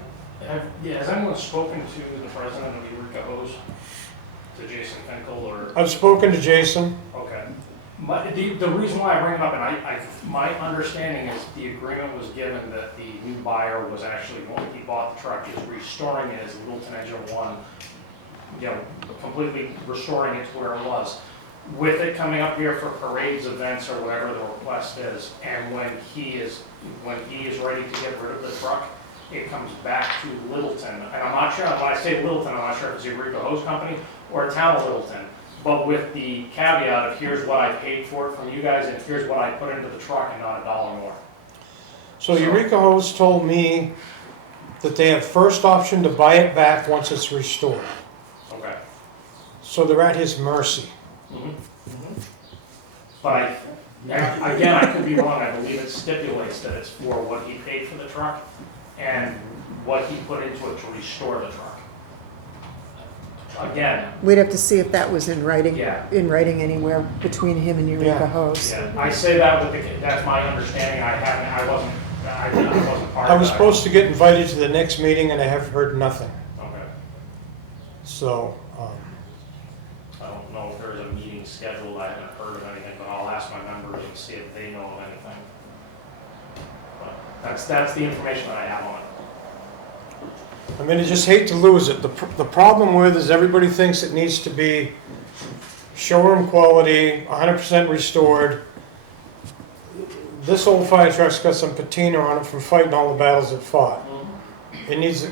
Has anyone spoken to the president of Eureka Hose, to Jason Finkel, or? I've spoken to Jason. Okay. The reason why I bring it up, and my understanding is the agreement was given that the new buyer was actually, when he bought the truck, is restoring it as Littleton Engine 1, you know, completely restoring it to where it was. With it coming up here for parades, events, or whatever the request is, and when he is ready to get rid of the truck, it comes back to Littleton. And I'm not sure, when I say Littleton, I'm not sure if it's a Eureka Hose Company or a town of Littleton. But with the caveat of here's what I paid for it from you guys, and here's what I put into the truck, and not $1 more. So Eureka Hose told me that they have first option to buy it back once it's restored. Okay. So they're at his mercy. But again, I could be wrong, I believe it stipulates that it's for what he paid for the truck and what he put into it to restore the truck. Again, We'd have to see if that was in writing, Yeah. anywhere between him and Eureka Yeah. Hose. yeah, I say that that's my understanding, I wasn't part of it. I was supposed to get invited to the next meeting and I have heard nothing. Okay. So, I don't know if there's a meeting scheduled, I haven't heard of anything, but I'll ask my members and see if they know of anything. But that's the information that I have on it. I mean, I just hate to lose it. The problem with is everybody thinks it needs to be showroom quality, 100% restored. This old fire truck's got some patina on it from fighting all the battles it fought. It needs to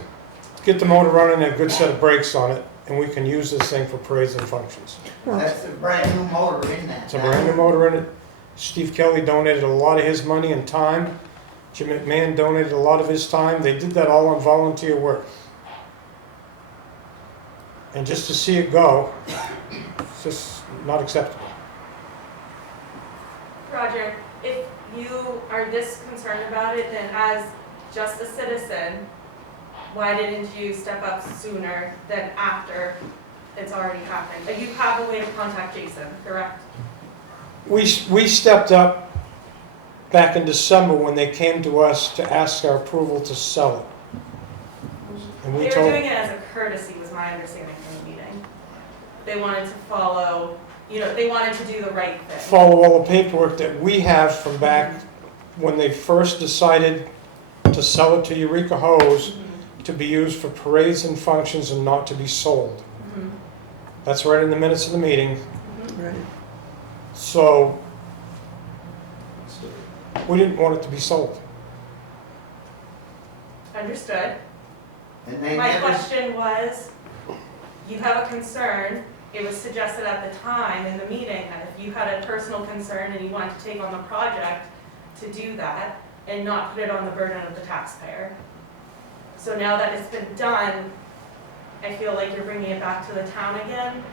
get the motor running and a good set of brakes on it. and we can use this thing for parades and functions. That's a brand new motor in that. It's a brand new motor in it. Steve Kelly donated a lot of his money and time. Jim McMahon donated a lot of his time. They did that all on volunteer work. And just to see it go, it's just not acceptable. Roger, if you are this concerned about it, then as just a citizen, why didn't you step up sooner than after it's already happened? You have a way to contact Jason, correct? We stepped up back in December when they came to us to ask our approval to sell it. And we They were told, doing it as a courtesy, was my understanding from the meeting. They wanted to follow, they wanted to do the right thing. follow all the paperwork that we have from back when they first decided to sell it to Eureka Hose to be used for parades and functions and not to be sold. Mhm. That's right in the minutes of the meeting. Right. So we didn't want it to be sold. Understood. And they My never, question was, you have a concern, it was suggested at the time in the meeting that if you had a personal concern and you wanted to take on the project to do that and not put it on the burden of the taxpayer. So now that it's been done, I feel like you're bringing it back to the town again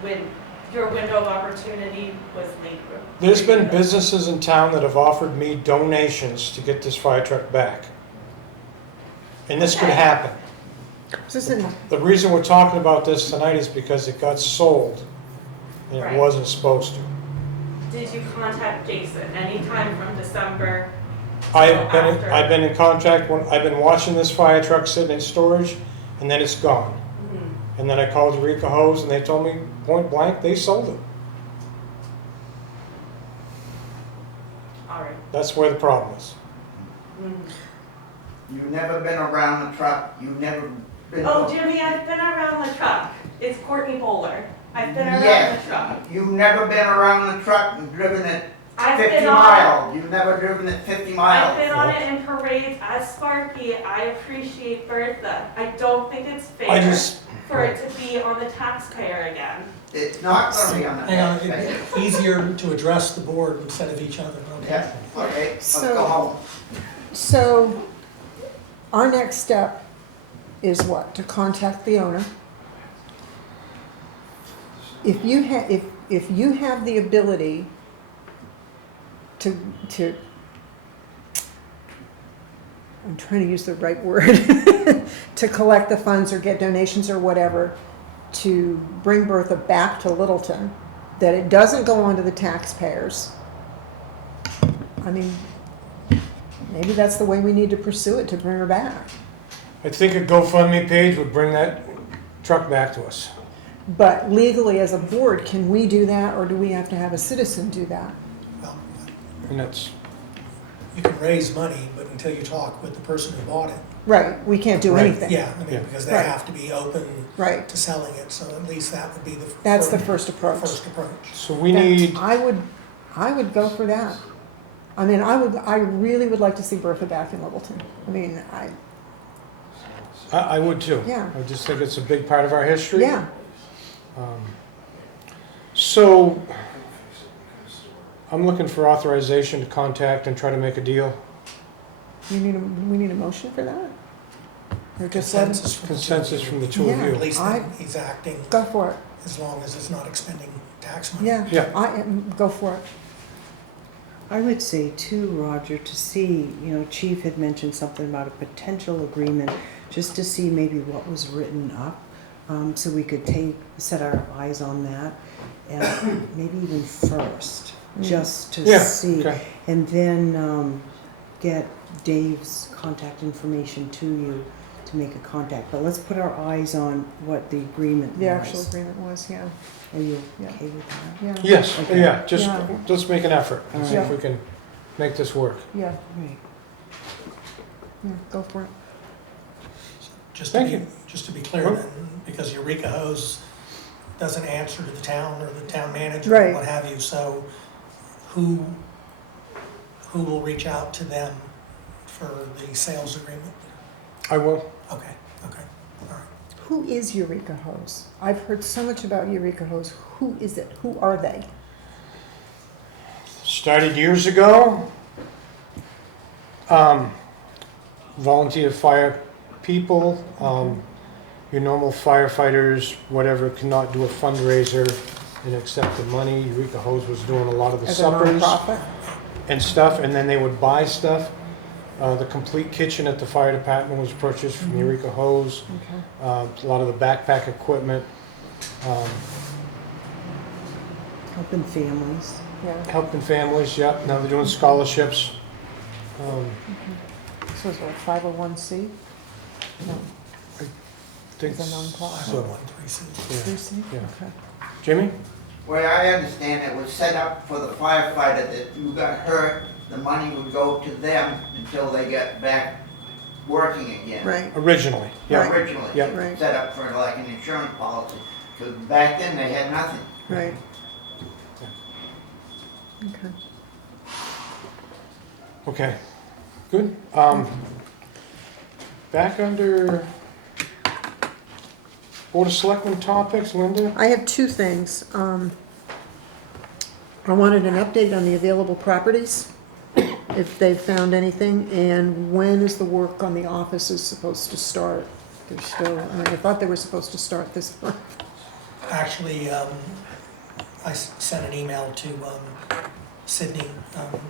when your window of opportunity was late. There's been businesses in town that have offered me donations to get this fire truck back. And this could Okay. happen. Is this in, The reason we're talking about this tonight is because it got sold and it Right. wasn't supposed to. Did you contact Jason anytime from December? I've After. been in contact, I've been watching this fire truck sitting in storage and then it's gone. Mhm. And then I called Eureka Hose and they told me point blank, they sold it. All right. That's where the problem is. Mhm. you never been around the truck, you never been. Oh, Jimmy, I've been around the truck. It's Courtney Bowler. I've been around Yes. the truck. You've never been around the truck and driven it I've 50 been on, miles. You've never driven it 50 miles. I've been on it in parades as Sparky. I appreciate Bertha. I don't think it's I fair just, for it to be on the taxpayer again. It's not gonna be on the Hang on, taxpayer. it'd be easier to address the board instead of each other, okay? Yeah, okay, let's So- go home. so our next step is what? To contact the owner. If you have the ability to, I'm trying to use the right word, to collect the funds or get donations or whatever, to bring Bertha back to Littleton, that it doesn't go on to the taxpayers. I mean, maybe that's the way we need to pursue it, to bring her back. I think a GoFundMe page would bring that truck back to us. But legally, as a board, can we do that, or do we have to have a citizen do that? Well, And that's, you can raise money, but until you talk with the person who bought it. Right, we can't do Right. anything. Yeah, I mean, Yeah. because they Right. have to be open Right, to selling it, so at least that would be the. that's the first approach. First approach. so we Then need, I would go for that. I mean, I really would like to see Bertha back in Littleton. I mean, I would too. Yeah. I just think it's a big part of our history. yeah, So, I'm looking for authorization to contact and try to make a deal. we need a motion for that? Or just let him, Consensus from the two of Yeah. At you. least I- he's acting go for it. as long as it's not expending tax money. Yeah, Yeah. go for it. I would say too, Roger, to see, Chief had mentioned something about a potential agreement, just to see maybe what was written up, so we could set our eyes on that, and maybe even first, just to Yeah, see. okay. And then get Dave's contact information to you to make a contact. But let's put our eyes on what the agreement was. The actual agreement was, yeah, Are you Yeah. okay with that? yeah. Yes, Okay. yeah, just, Yeah. let's make an effort and see if Alright. we can make this work. Yeah, Right. yeah, go for it. Thank you. Just to be clear then, because Eureka Hose doesn't answer to the town or the town manager Right. or what have you, so who will reach out to them for the sales agreement? I will. Okay, all right. Who is Eureka Hose? I've heard so much about Eureka Hose. Who is it? Who are they? Started years ago. Volunteer fire people, your normal firefighters, whatever, cannot do a fundraiser and accept the money. Eureka Hose was doing a lot of the As a suppers nonprofit? and stuff, and then they would buy stuff. The complete kitchen at the fire department was purchased from Eureka Hose. Okay. A lot of the backpack equipment, Helping families. Yeah. helping families, yep. Now they're doing scholarships. So is it a 501c? No, Think it's a nonprofit. so. 3C? Yeah. Okay. Jimmy? Way I understand it was set up for the firefighter that you got hurt, the money would go to them until they got back working again. Right, Originally, yeah. Originally, Yeah. it was Right. set up for like an insurance policy, because back then they had nothing. right. Okay. Okay, good. Back under Board of Selectmen topics, Linda? I have two things. I wanted an update on the available properties, if they've found anything, and when is the work on the offices supposed to start? They're still, I thought they were supposed to start this month. Actually, I sent an email to Sydney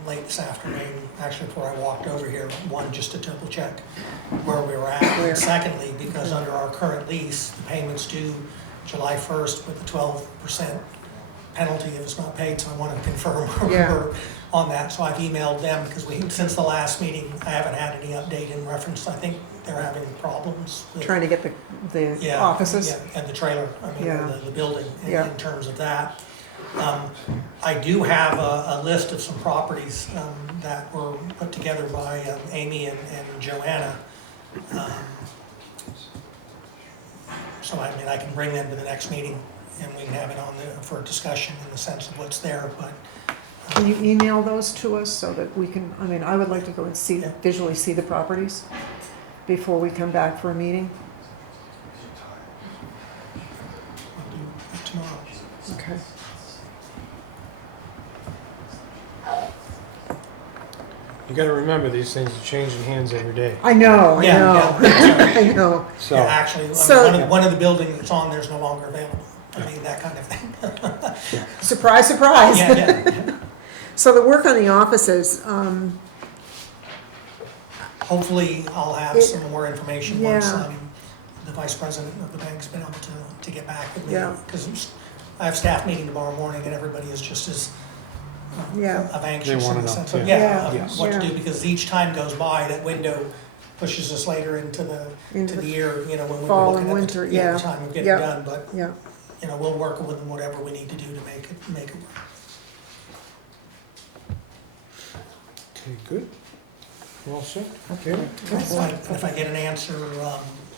late this afternoon, actually before I walked over here. One, just to double check where we were at. Where? And secondly, because under our current lease, the payment's due July 1st with a 12% penalty if it's not paid, so I want to confirm where we Yeah. were on that. So I've emailed them because since the last meeting, I haven't had any update in reference. I think they're having problems with Trying to get the yeah, offices? yeah, and the trailer, I mean, Yeah. the building Yeah. in terms of that. I do have a list of some properties that were put together by Amy and Joanna. So I mean, I can bring them to the next meeting and we can have it on for discussion in the sense of what's there, but. Can you email those to us so that we can, I mean, I would like to go and see, Yeah. visually see the properties before we come back for a meeting. I'll do it tomorrow. Okay. You gotta remember, these things are changing hands every day, I know, I Yeah, know, yeah. I know. so. Yeah, actually, So- one of the buildings that's on there is no longer available. I mean, that kind of thing. Surprise, surprise. Yeah, yeah. So the work on the offices, Hopefully, I'll have some more information once Yeah. the vice president of the bank's been able to get back with me. Yeah. Because I have staff meeting tomorrow morning and everybody is just as Yeah. of They anxious wanna in the know, sense of, yeah. yeah, Yeah. of what to Yeah. do. Because each time goes by, that window pushes us later into the year, you know, when we're fall looking and at winter, the yeah. time of getting Yeah. done. But, yeah, you know, we'll work with them, whatever we need to do to make it work. Okay, good. You all set? Okay. If I get an answer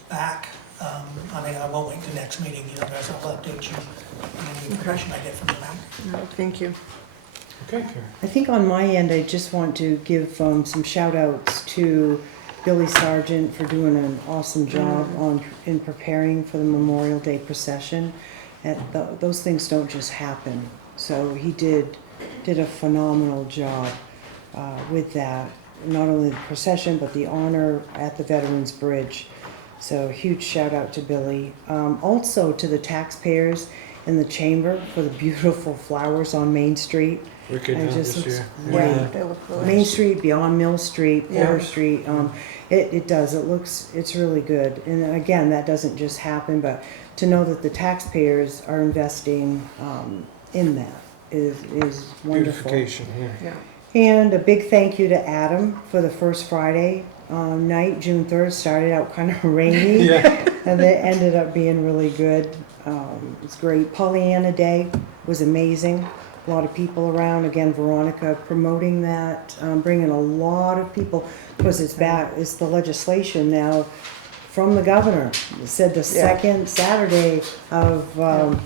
back, I mean, I won't wait till next meeting, you know, guys, I'll update you on any information I get from the bank. No, thank you. Okay, Karen. I think on my end, I just want to give some shout outs to Billy Sargent for doing an awesome job in preparing for the Memorial Day procession. Those things don't just happen. So he did a phenomenal job with that. Not only the procession, but the honor at the Veterans Bridge. So huge shout out to Billy. Also to the taxpayers in the chamber for the beautiful flowers on Main Street. Wicked, It huh, just this looks year. great. Yeah. They look really Main Street, beyond Mill Street, Porter Yeah. Street, it does, it's really good. And again, that doesn't just happen, but to know that the taxpayers are investing in that is wonderful. Beautification, yeah. Yeah. And a big thank you to Adam for the first Friday night, June 3rd. Started out kind of rainy, Yeah. and it ended up being really good. It's great. Pollyanna Day was amazing. A lot of people around. Again, Veronica promoting that, bringing a lot of people, because it's back. It's the legislation now from the governor. It said the second Saturday of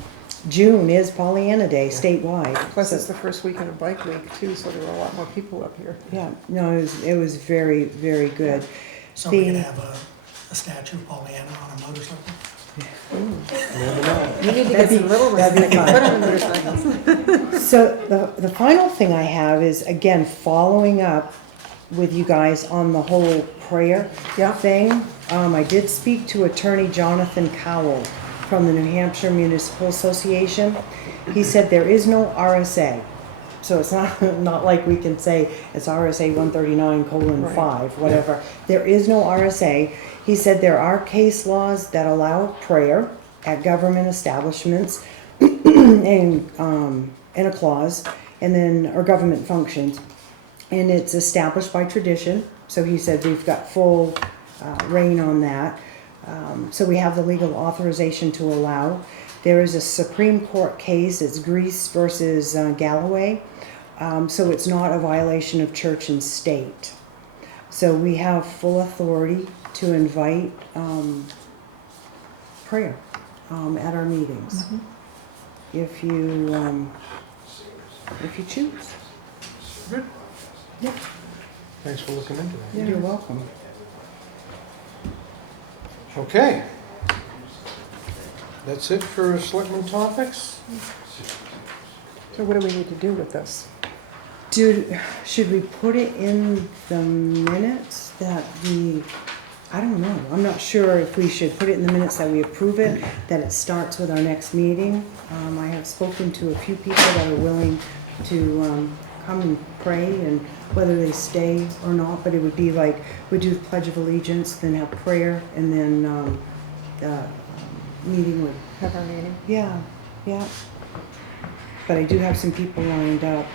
June is Pollyanna Day statewide. Plus it's the first weekend of Bike Week too, so there were a lot more people up here. Yeah, no, it was very, very good. So we're gonna have a statue of Pollyanna on a motorcycle. Never know. You need to get That'd some be- little ones that'd be that can fun. put on the motorcycles. So the final thing I have is, again, following up with you guys on the whole prayer Yeah. thing. I did speak to Attorney Jonathan Cowell from the New Hampshire Municipal Association. He said there is no RSA. So it's not like we can say it's RSA 139:5, whatever. There is no RSA. He said there are case laws that allow prayer at government establishments and in a clause, and then, or government functions. And it's established by tradition. So he said we've got full reign on that. So we have the legal authorization to allow. There is a Supreme Court case, it's Greece versus Galloway. So it's not a violation of church and state. So we have full authority to invite prayer at our meetings, if you choose. Good. Yeah. Thanks for looking into that. You're welcome. Okay. That's it for selectmen topics? So what do we need to do with this? Should we put it in the minutes that I don't know, I'm not sure if we should put it in the minutes that we approve it, that it starts with our next meeting. I have spoken to a few people that are willing to come and pray, and whether they stay or not, but it would be like, we do the Pledge of Allegiance, then have prayer, and then meeting would, Have our meeting? yeah. But I do have some people lined up.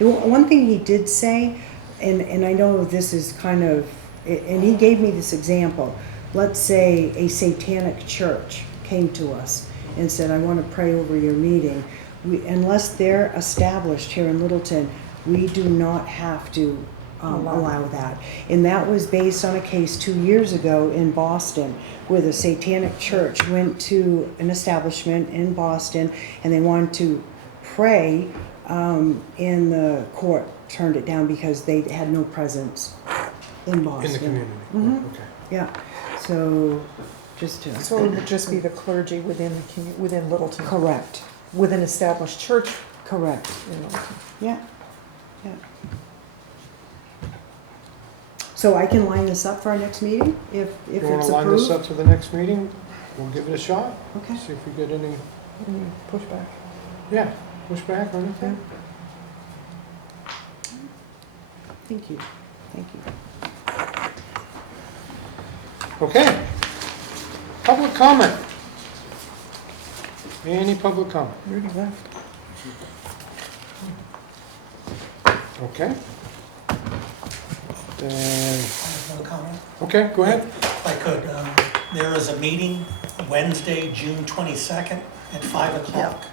One thing he did say, and I know this is kind of, and he gave me this example. Let's say a satanic church came to us and said, I want to pray over your meeting. Unless they're established here in Littleton, we do not have to allow that. And that was based on a case 2 years ago in Boston, where the satanic church went to an establishment in Boston and they wanted to pray, and the court turned it down because they had no presence in Boston. In the community? Mhm. Okay. Yeah, so just to. So it would just be the clergy within within Littleton, Correct, with an established church correct, in Littleton. yeah. So I can line this up for our next meeting, if You it's want approved? to line this up to the next meeting? We'll give it a shot, Okay. see if we get any, Any pushback? yeah, pushback or anything. Thank you. Okay. Public comment. Any public comment? Rudy left. Okay. Then, I have no comment. okay, go ahead. If I could, there is a meeting Wednesday, June 22nd at 5 o'clock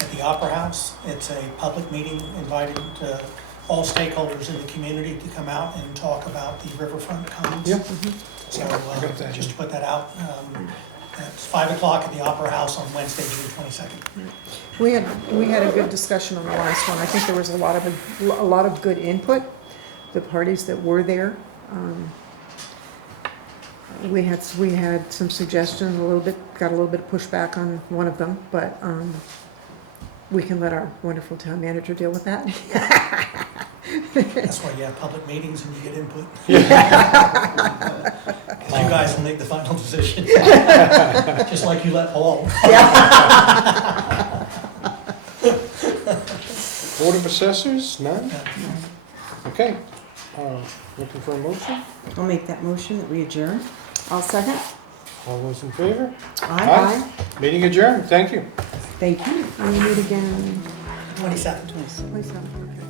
at the Opera House. It's a public meeting inviting all stakeholders in the community to come out and talk about the riverfront commons. Yeah. So I got that. just to put that out, it's 5 o'clock at the Opera House on Wednesday, June 22nd. We had a good discussion on the last one. I think there was a lot of good input. The parties that were there, we had some suggestions, got a little bit of pushback on one of them, but we can let our wonderful town manager deal with that. That's why you have public meetings and you get input. Because you guys will make the final decision. Just like you let Paul. Board of Assessors, none? Okay. Looking for a motion? I'll make that motion that we adjourn. I'll second. All those in favor? Aye. Meeting adjourned, thank you. Thank you. And we meet again 27. 27th.